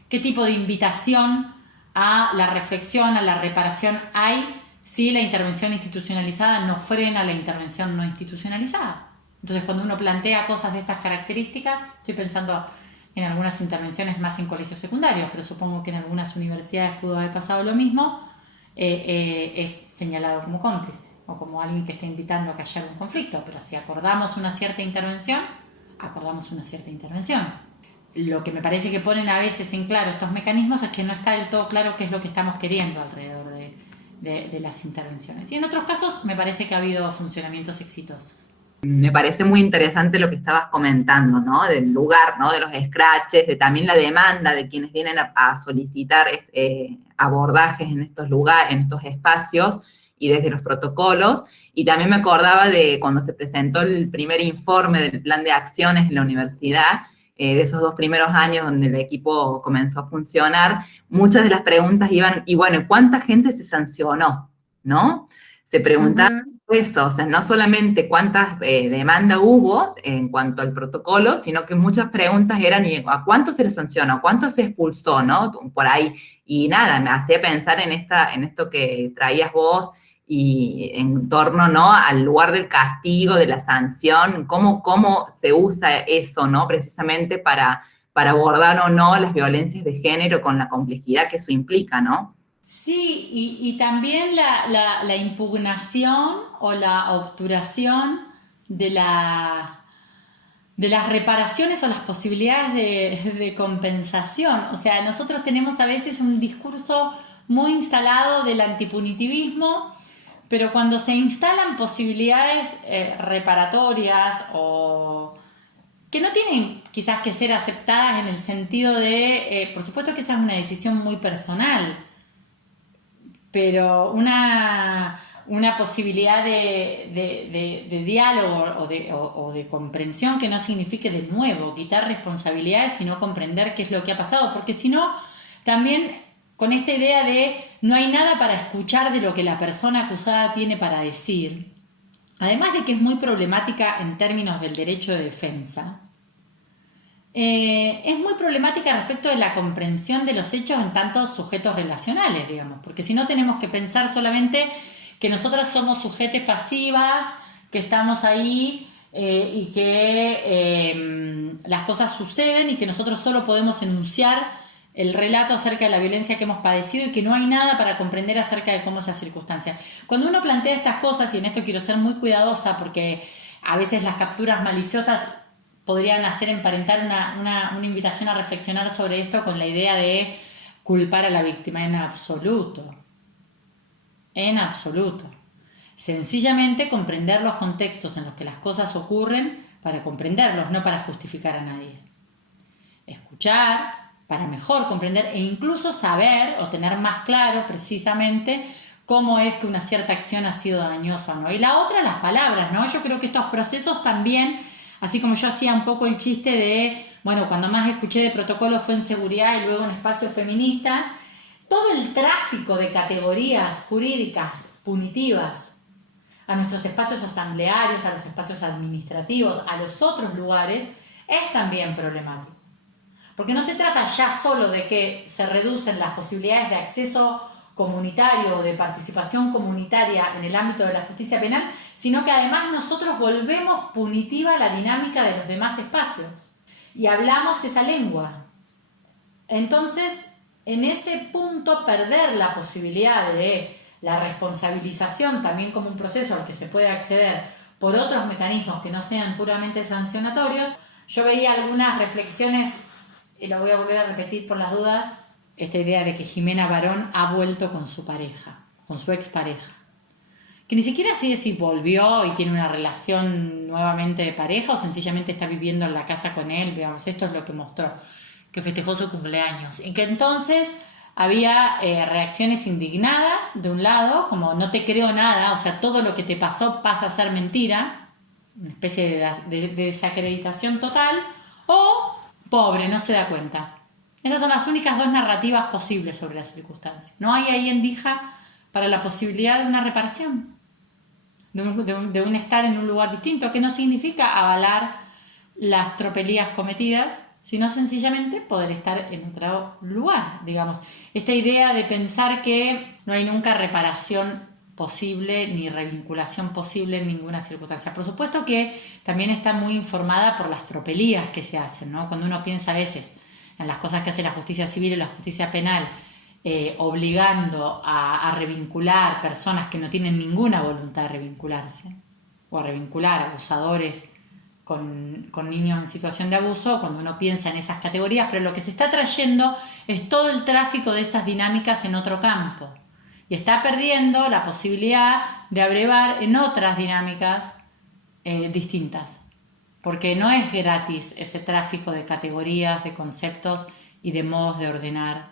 ¿Qué tipo de invitación a la reflexión, a la reparación hay si la intervención institucionalizada no frena la intervención no institucionalizada? Entonces cuando uno plantea cosas de estas características, estoy pensando en algunas intervenciones más en colegios secundarios, pero supongo que en algunas universidades pudo haber pasado lo mismo, es señalado como cómplice o como alguien que está invitando a callar un conflicto. Pero si acordamos una cierta intervención, acordamos una cierta intervención. Lo que me parece que ponen a veces en claro estos mecanismos es que no está del todo claro qué es lo que estamos queriendo alrededor de las intervenciones. Y en otros casos me parece que ha habido funcionamientos exitosos. Me parece muy interesante lo que estabas comentando, ¿no? Del lugar, ¿no? De los scratches, de también la demanda de quienes vienen a solicitar abordajes en estos lugares, en estos espacios y desde los protocolos. Y también me acordaba de cuando se presentó el primer informe del plan de acciones en la universidad, de esos 2 primeros años donde el equipo comenzó a funcionar, muchas de las preguntas iban, y bueno, ¿cuánta gente se sancionó? ¿No? Se preguntaba eso, o sea, no solamente cuántas demandas hubo en cuanto al protocolo, sino que muchas preguntas eran, ¿y a cuánto se le sancionó? ¿Cuánto se expulsó? ¿No? Por ahí. Y nada, me hacía pensar en esto que traías vos, y en torno, ¿no?, al lugar del castigo, de la sanción, cómo se usa eso, ¿no?, precisamente para abordar o no las violencias de género con la complejidad que eso implica, ¿no? Sí, y también la impugnación o la obturación de las reparaciones o las posibilidades de compensación. O sea, nosotros tenemos a veces un discurso muy instalado del antipunitivismo, pero cuando se instalan posibilidades reparatorias o que no tienen quizás que ser aceptadas en el sentido de, por supuesto que esa es una decisión muy personal, pero una posibilidad de diálogo o de comprensión que no signifique de nuevo quitar responsabilidades, sino comprender qué es lo que ha pasado, porque si no, también con esta idea de no hay nada para escuchar de lo que la persona acusada tiene para decir, además de que es muy problemática en términos del derecho de defensa, es muy problemática respecto de la comprensión de los hechos en tantos sujetos relacionales, digamos, porque si no tenemos que pensar solamente que nosotras somos sujetes pasivas, que estamos ahí y que las cosas suceden y que nosotros solo podemos enunciar el relato acerca de la violencia que hemos padecido y que no hay nada para comprender acerca de cómo es la circunstancia. Cuando uno plantea estas cosas, y en esto quiero ser muy cuidadosa porque a veces las capturas maliciosas podrían hacer emparentar una invitación a reflexionar sobre esto con la idea de culpar a la víctima. En absoluto. En absoluto. Sencillamente comprender los contextos en los que las cosas ocurren para comprenderlos, no para justificar a nadie. Escuchar para mejor comprender e incluso saber o tener más claro precisamente cómo es que una cierta acción ha sido dañosa o no. Y la otra, las palabras, ¿no? Yo creo que estos procesos también, así como yo hacía un poco el chiste de, bueno, cuando más escuché de protocolo fue en seguridad y luego en espacios feministas, todo el tráfico de categorías jurídicas punitivas a nuestros espacios asamblearios, a los espacios administrativos, a los otros lugares, es también problemático. Porque no se trata ya solo de que se reducen las posibilidades de acceso comunitario o de participación comunitaria en el ámbito de la justicia penal, sino que además nosotros volvemos punitiva la dinámica de los demás espacios y hablamos esa lengua. Entonces, en ese punto, perder la posibilidad de la responsabilización también como un proceso al que se puede acceder por otros mecanismos que no sean puramente sancionatorios. Yo veía algunas reflexiones, y lo voy a volver a repetir por las dudas, esta idea de que Jimena Barón ha vuelto con su pareja, con su expareja, que ni siquiera sé si volvió y tiene una relación nuevamente de pareja o sencillamente está viviendo en la casa con él. Veamos, esto es lo que mostró, que festejó su cumpleaños y que entonces había reacciones indignadas de un lado, como no te creo nada, o sea, todo lo que te pasó pasa a ser mentira, una especie de desacreditación total, o pobre, no se da cuenta. Esas son las únicas dos narrativas posibles sobre la circunstancia. No hay ahí endija para la posibilidad de una reparación, de un estar en un lugar distinto, que no significa avalar las tropelías cometidas, sino sencillamente poder estar en otro lugar, digamos. Esta idea de pensar que no hay nunca reparación posible ni revinculación posible en ninguna circunstancia. Por supuesto que también está muy informada por las tropelías que se hacen, ¿no? Cuando uno piensa a veces en las cosas que hace la justicia civil y la justicia penal, obligando a revincular personas que no tienen ninguna voluntad de revincularse, o a revincular abusadores con niños en situación de abuso, cuando uno piensa en esas categorías, pero lo que se está trayendo es todo el tráfico de esas dinámicas en otro campo. Y está perdiendo la posibilidad de abrevar en otras dinámicas distintas. Porque no es gratis ese tráfico de categorías, de conceptos y de modos de ordenar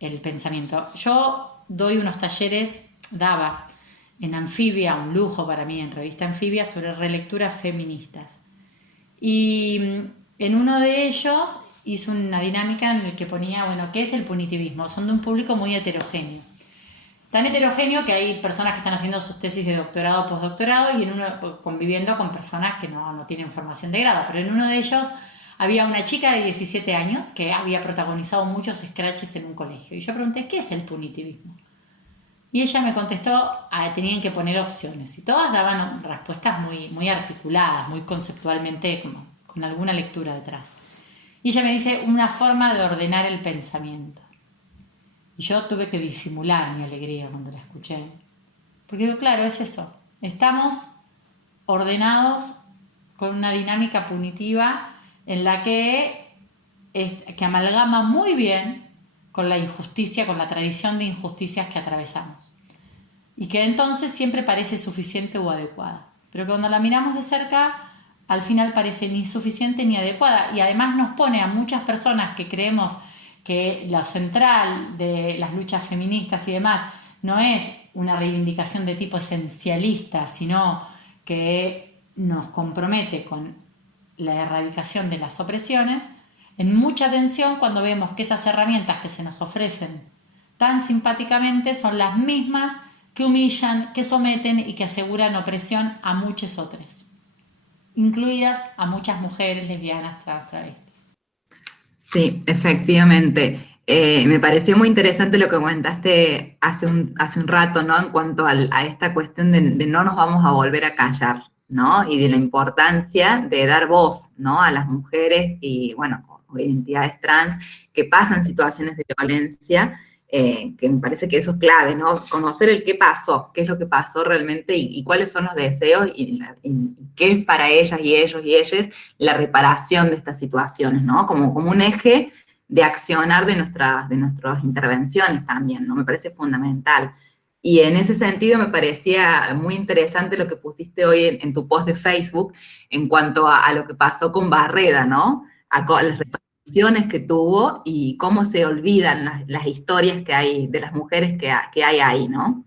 el pensamiento. Yo doy unos talleres, daba en Anfibia, un lujo para mí, en Revista Anfibia, sobre relecturas feministas. Y en uno de ellos hice una dinámica en la que ponía, bueno, ¿qué es el punitivismo? Son de un público muy heterogéneo. Tan heterogéneo que hay personas que están haciendo sus tesis de doctorado o postdoctorado y conviviendo con personas que no tienen formación de grado. Pero en uno de ellos había una chica de 17 años que había protagonizado muchos scratches en un colegio. Y yo pregunté, ¿qué es el punitivismo? Y ella me contestó, tenían que poner opciones. Y todas daban respuestas muy, muy articuladas, muy conceptualmente, como con alguna lectura detrás. Y ella me dice, una forma de ordenar el pensamiento. Y yo tuve que disimular mi alegría cuando la escuché. Porque digo, claro, es eso. Estamos ordenados con una dinámica punitiva en la que amalgama muy bien con la injusticia, con la tradición de injusticias que atravesamos. Y que entonces siempre parece suficiente o adecuada. Pero cuando la miramos de cerca, al final parece ni suficiente ni adecuada. Y además nos pone a muchas personas que creemos que lo central de las luchas feministas y demás no es una reivindicación de tipo esencialista, sino que nos compromete con la erradicación de las opresiones, en mucha tensión cuando vemos que esas herramientas que se nos ofrecen tan simpáticamente son las mismas que humillan, que someten y que aseguran opresión a muchos otros, incluidas a muchas mujeres lesbianas, trans, travestis. Sí, efectivamente. Me pareció muy interesante lo que comentaste hace un rato, ¿no? En cuanto a esta cuestión de no nos vamos a volver a callar, ¿no? Y de la importancia de dar voz, ¿no? A las mujeres y, bueno, o identidades trans que pasan situaciones de violencia, que me parece que eso es clave, ¿no? Conocer el qué pasó, qué es lo que pasó realmente y cuáles son los deseos y qué es para ellas y ellos y ellas la reparación de estas situaciones, ¿no? Como un eje de accionar de nuestras intervenciones también, ¿no? Me parece fundamental. Y en ese sentido me parecía muy interesante lo que pusiste hoy en tu post de Facebook en cuanto a lo que pasó con Barreda, ¿no? Las repercusiones que tuvo y cómo se olvidan las historias que hay de las mujeres que hay ahí, ¿no?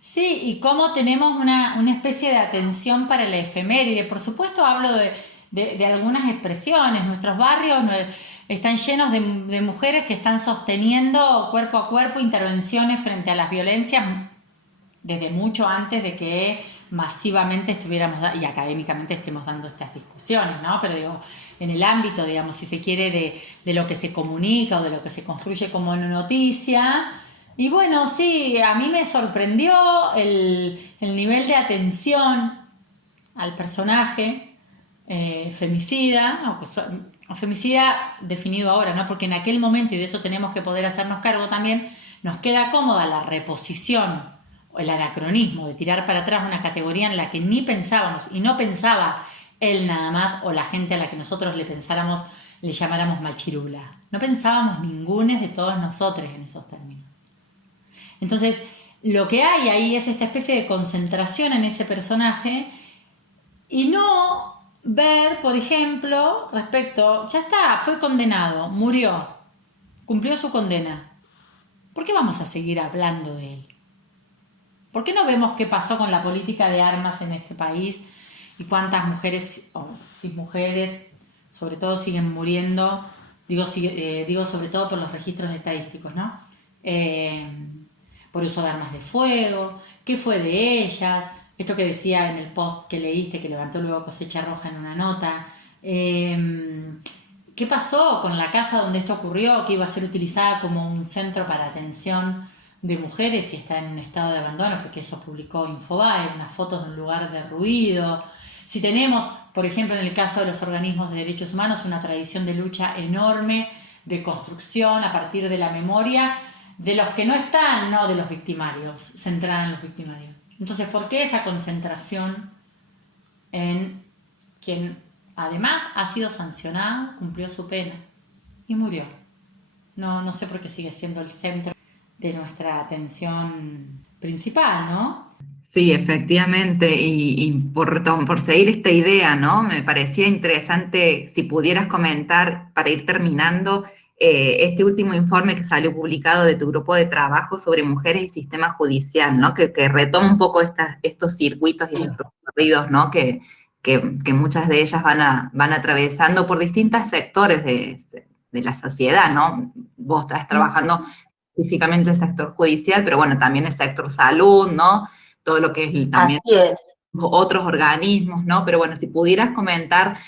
Sí, y cómo tenemos una especie de atención para la efeméride. Por supuesto, hablo de algunas expresiones. Nuestros barrios están llenos de mujeres que están sosteniendo cuerpo a cuerpo intervenciones frente a las violencias desde mucho antes de que masivamente estuviéramos y académicamente estemos dando estas discusiones, ¿no? Pero digo, en el ámbito, digamos, si se quiere, de lo que se comunica o de lo que se construye como noticia. Y bueno, sí, a mí me sorprendió el nivel de atención al personaje femicida, o femicida definido ahora, ¿no? Porque en aquel momento, y de eso tenemos que poder hacernos cargo también, nos queda cómoda la reposición o el anacronismo de tirar para atrás una categoría en la que ni pensábamos, y no pensaba él nada más o la gente a la que nosotros le llamáramos machirula. No pensábamos ningunes de todos nosotros en esos términos. Entonces, lo que hay ahí es esta especie de concentración en ese personaje y no ver, por ejemplo, respecto, ya está, fue condenado, murió, cumplió su condena. ¿Por qué vamos a seguir hablando de él? ¿Por qué no vemos qué pasó con la política de armas en este país y cuántas mujeres, o cis mujeres, sobre todo siguen muriendo? Digo sobre todo por los registros estadísticos, ¿no? Por uso de armas de fuego, qué fue de ellas, esto que decía en el post que leíste, que levantó luego Cosecha Roja en una nota, qué pasó con la casa donde esto ocurrió, que iba a ser utilizada como un centro para atención de mujeres y está en un estado de abandono, porque eso publicó Infobae, unas fotos de un lugar derruido. Si tenemos, por ejemplo, en el caso de los organismos de derechos humanos, una tradición de lucha enorme, de construcción a partir de la memoria, de los que no están, no de los victimarios, centrada en los victimarios. Entonces, ¿por qué esa concentración en quien además ha sido sancionado, cumplió su pena y murió? No sé por qué sigue siendo el centro de nuestra atención principal, ¿no? Sí, efectivamente, y por seguir esta idea, ¿no? Me parecía interesante si pudieras comentar, para ir terminando, este último informe que salió publicado de tu grupo de trabajo sobre mujeres y sistema judicial, ¿no? Que retoma un poco estos circuitos y estos recorridos, ¿no? Que muchas de ellas van atravesando por distintos sectores de la sociedad, ¿no? Vos estás trabajando específicamente el sector judicial, pero bueno, también el sector salud, ¿no? Todo lo que es también Así es. otros organismos, ¿no? Pero bueno, si pudieras comentar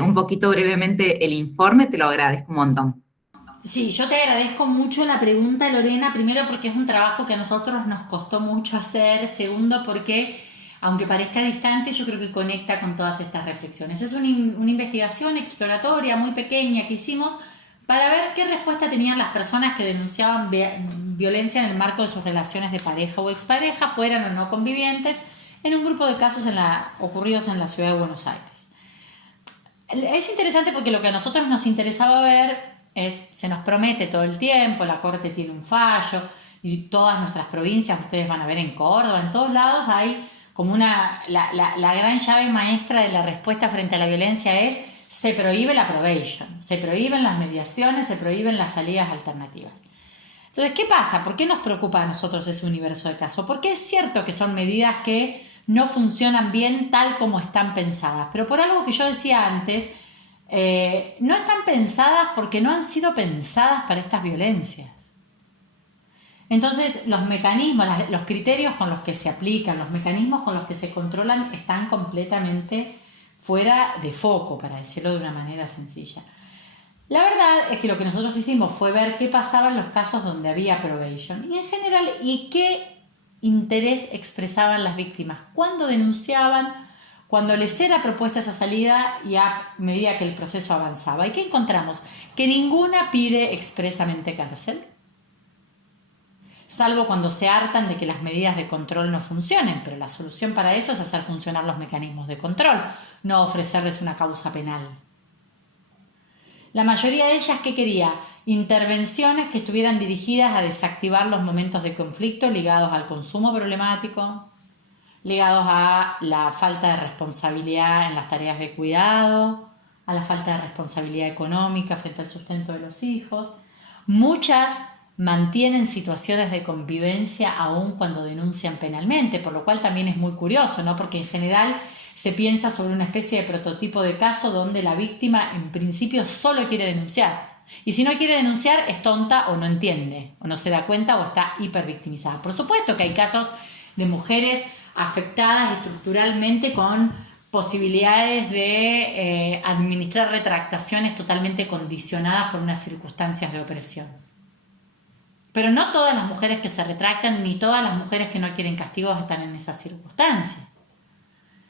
un poquito brevemente el informe, te lo agradezco un montón. Sí, yo te agradezco mucho la pregunta, Lorena, primero porque es un trabajo que a nosotros nos costó mucho hacer, segundo porque, aunque parezca distante, yo creo que conecta con todas estas reflexiones. Es una investigación exploratoria muy pequeña que hicimos para ver qué respuesta tenían las personas que denunciaban violencia en el marco de sus relaciones de pareja o expareja, fueran o no convivientes, en un grupo de casos ocurridos en la ciudad de Buenos Aires. Es interesante porque lo que a nosotros nos interesaba ver se nos promete todo el tiempo, la Corte tiene un fallo, y todas nuestras provincias, ustedes van a ver en Córdoba, en todos lados hay como la gran llave maestra de la respuesta frente a la violencia es: se prohíbe la probation, se prohíben las mediaciones, se prohíben las salidas alternativas. Entonces, ¿qué pasa? ¿Por qué nos preocupa a nosotros ese universo de casos? Porque es cierto que son medidas que no funcionan bien tal como están pensadas, pero por algo que yo decía antes, no están pensadas porque no han sido pensadas para estas violencias. Entonces, los mecanismos, los criterios con los que se aplican, los mecanismos con los que se controlan están completamente fuera de foco, para decirlo de una manera sencilla. La verdad es que lo que nosotros hicimos fue ver qué pasaba en los casos donde había probation y en general y qué interés expresaban las víctimas, cuándo denunciaban, cuando les era propuesta esa salida y a medida que el proceso avanzaba. ¿Y qué encontramos? Que ninguna pide expresamente cárcel, salvo cuando se hartan de que las medidas de control no funcionen, pero la solución para eso es hacer funcionar los mecanismos de control, no ofrecerles una causa penal. La mayoría de ellas, ¿qué quería? Intervenciones que estuvieran dirigidas a desactivar los momentos de conflicto ligados al consumo problemático, ligados a la falta de responsabilidad en las tareas de cuidado, a la falta de responsabilidad económica frente al sustento de los hijos. Muchas mantienen situaciones de convivencia aún cuando denuncian penalmente, por lo cual también es muy curioso, ¿no? Porque en general se piensa sobre una especie de prototipo de caso donde la víctima en principio solo quiere denunciar. Y si no quiere denunciar es tonta o no entiende, o no se da cuenta o está hipervictimizada. Por supuesto que hay casos de mujeres afectadas estructuralmente con posibilidades de administrar retractaciones totalmente condicionadas por unas circunstancias de opresión. Pero no todas las mujeres que se retractan ni todas las mujeres que no quieren castigos están en esas circunstancias.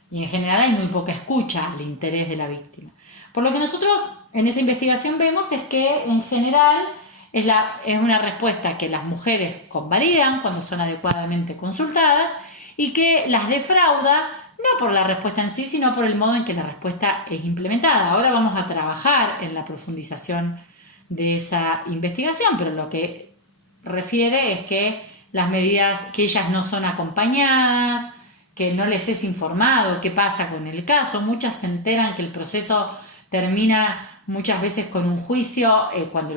Y en general hay muy poca escucha al interés de la víctima. Por lo que nosotros en esa investigación vemos es que en general es una respuesta que las mujeres convalidan cuando son adecuadamente consultadas y que las defrauda no por la respuesta en sí, sino por el modo en que la respuesta es implementada. Ahora vamos a trabajar en la profundización de esa investigación, pero lo que refiere es que las medidas, que ellas no son acompañadas, que no les es informado qué pasa con el caso. Muchas se enteran que el proceso termina muchas veces con un juicio, cuando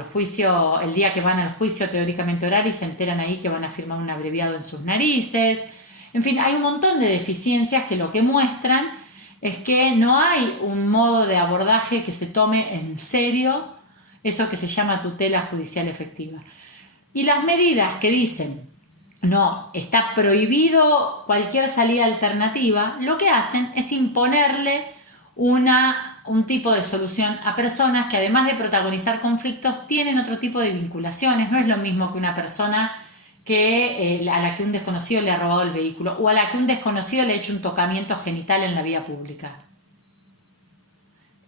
el día que van al juicio teóricamente oral y se enteran ahí que van a firmar un abreviado en sus narices. En fin, hay un montón de deficiencias que lo que muestran es que no hay un modo de abordaje que se tome en serio eso que se llama tutela judicial efectiva. Y las medidas que dicen no, está prohibido cualquier salida alternativa, lo que hacen es imponerle un tipo de solución a personas que además de protagonizar conflictos tienen otro tipo de vinculaciones. No es lo mismo que una persona a la que un desconocido le ha robado el vehículo o a la que un desconocido le ha hecho un tocamiento genital en la vía pública.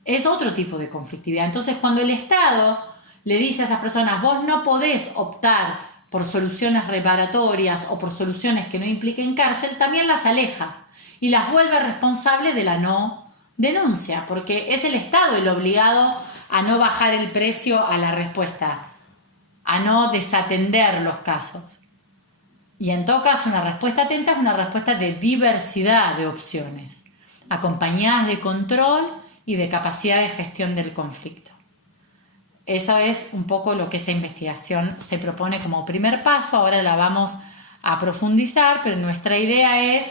Es otro tipo de conflictividad. Entonces, cuando el Estado le dice a esas personas, vos no podés optar por soluciones reparatorias o por soluciones que no impliquen cárcel, también las aleja y las vuelve responsables de la no denuncia, porque es el Estado el obligado a no bajar el precio a la respuesta, a no desatender los casos. Y en todo caso, una respuesta atenta es una respuesta de diversidad de opciones, acompañadas de control y de capacidad de gestión del conflicto. Eso es un poco lo que esa investigación se propone como primer paso. Ahora la vamos a profundizar, pero nuestra idea es,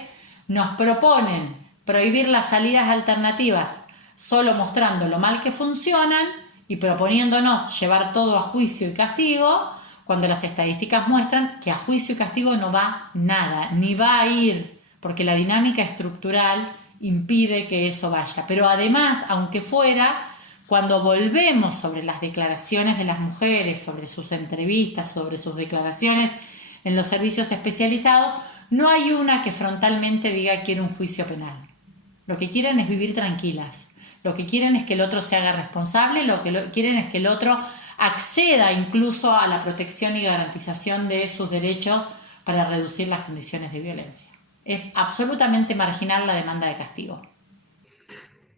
nos proponen prohibir las salidas alternativas solo mostrando lo mal que funcionan y proponiéndonos llevar todo a juicio y castigo, cuando las estadísticas muestran que a juicio y castigo no va nada, ni va a ir, porque la dinámica estructural impide que eso vaya. Pero además, aunque fuera, cuando volvemos sobre las declaraciones de las mujeres, sobre sus entrevistas, sobre sus declaraciones en los servicios especializados, no hay una que frontalmente diga quiero un juicio penal. Lo que quieren es vivir tranquilas. Lo que quieren es que el otro se haga responsable, lo que quieren es que el otro acceda incluso a la protección y garantización de sus derechos para reducir las condiciones de violencia. Es absolutamente marginal la demanda de castigo.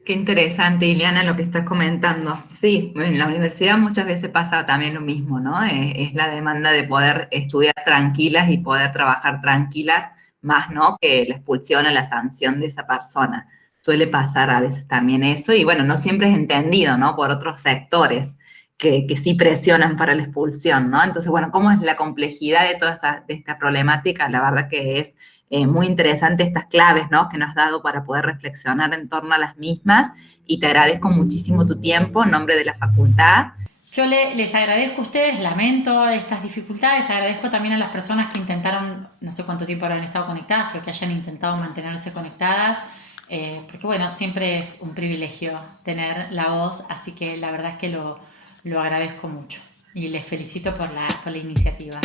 Qué interesante, Ileana, lo que estás comentando. Sí, en la universidad muchas veces pasa también lo mismo, ¿no? Es la demanda de poder estudiar tranquilas y poder trabajar tranquilas, más, ¿no? Que la expulsión o la sanción de esa persona. Suele pasar a veces también eso, y bueno, no siempre es entendido, ¿no? Por otros sectores que sí presionan para la expulsión, ¿no? Entonces, bueno, ¿cómo es la complejidad de toda esta problemática? La verdad que es muy interesante estas claves, ¿no? Que nos has dado para poder reflexionar en torno a las mismas, y te agradezco muchísimo tu tiempo en nombre de la facultad. Yo les agradezco a ustedes, lamento estas dificultades, agradezco también a las personas que intentaron, no sé cuánto tiempo habrán estado conectadas, pero que hayan intentado mantenerse conectadas, porque bueno, siempre es un privilegio tener la voz, así que la verdad es que lo Lo agradezco mucho y les felicito por la iniciativa.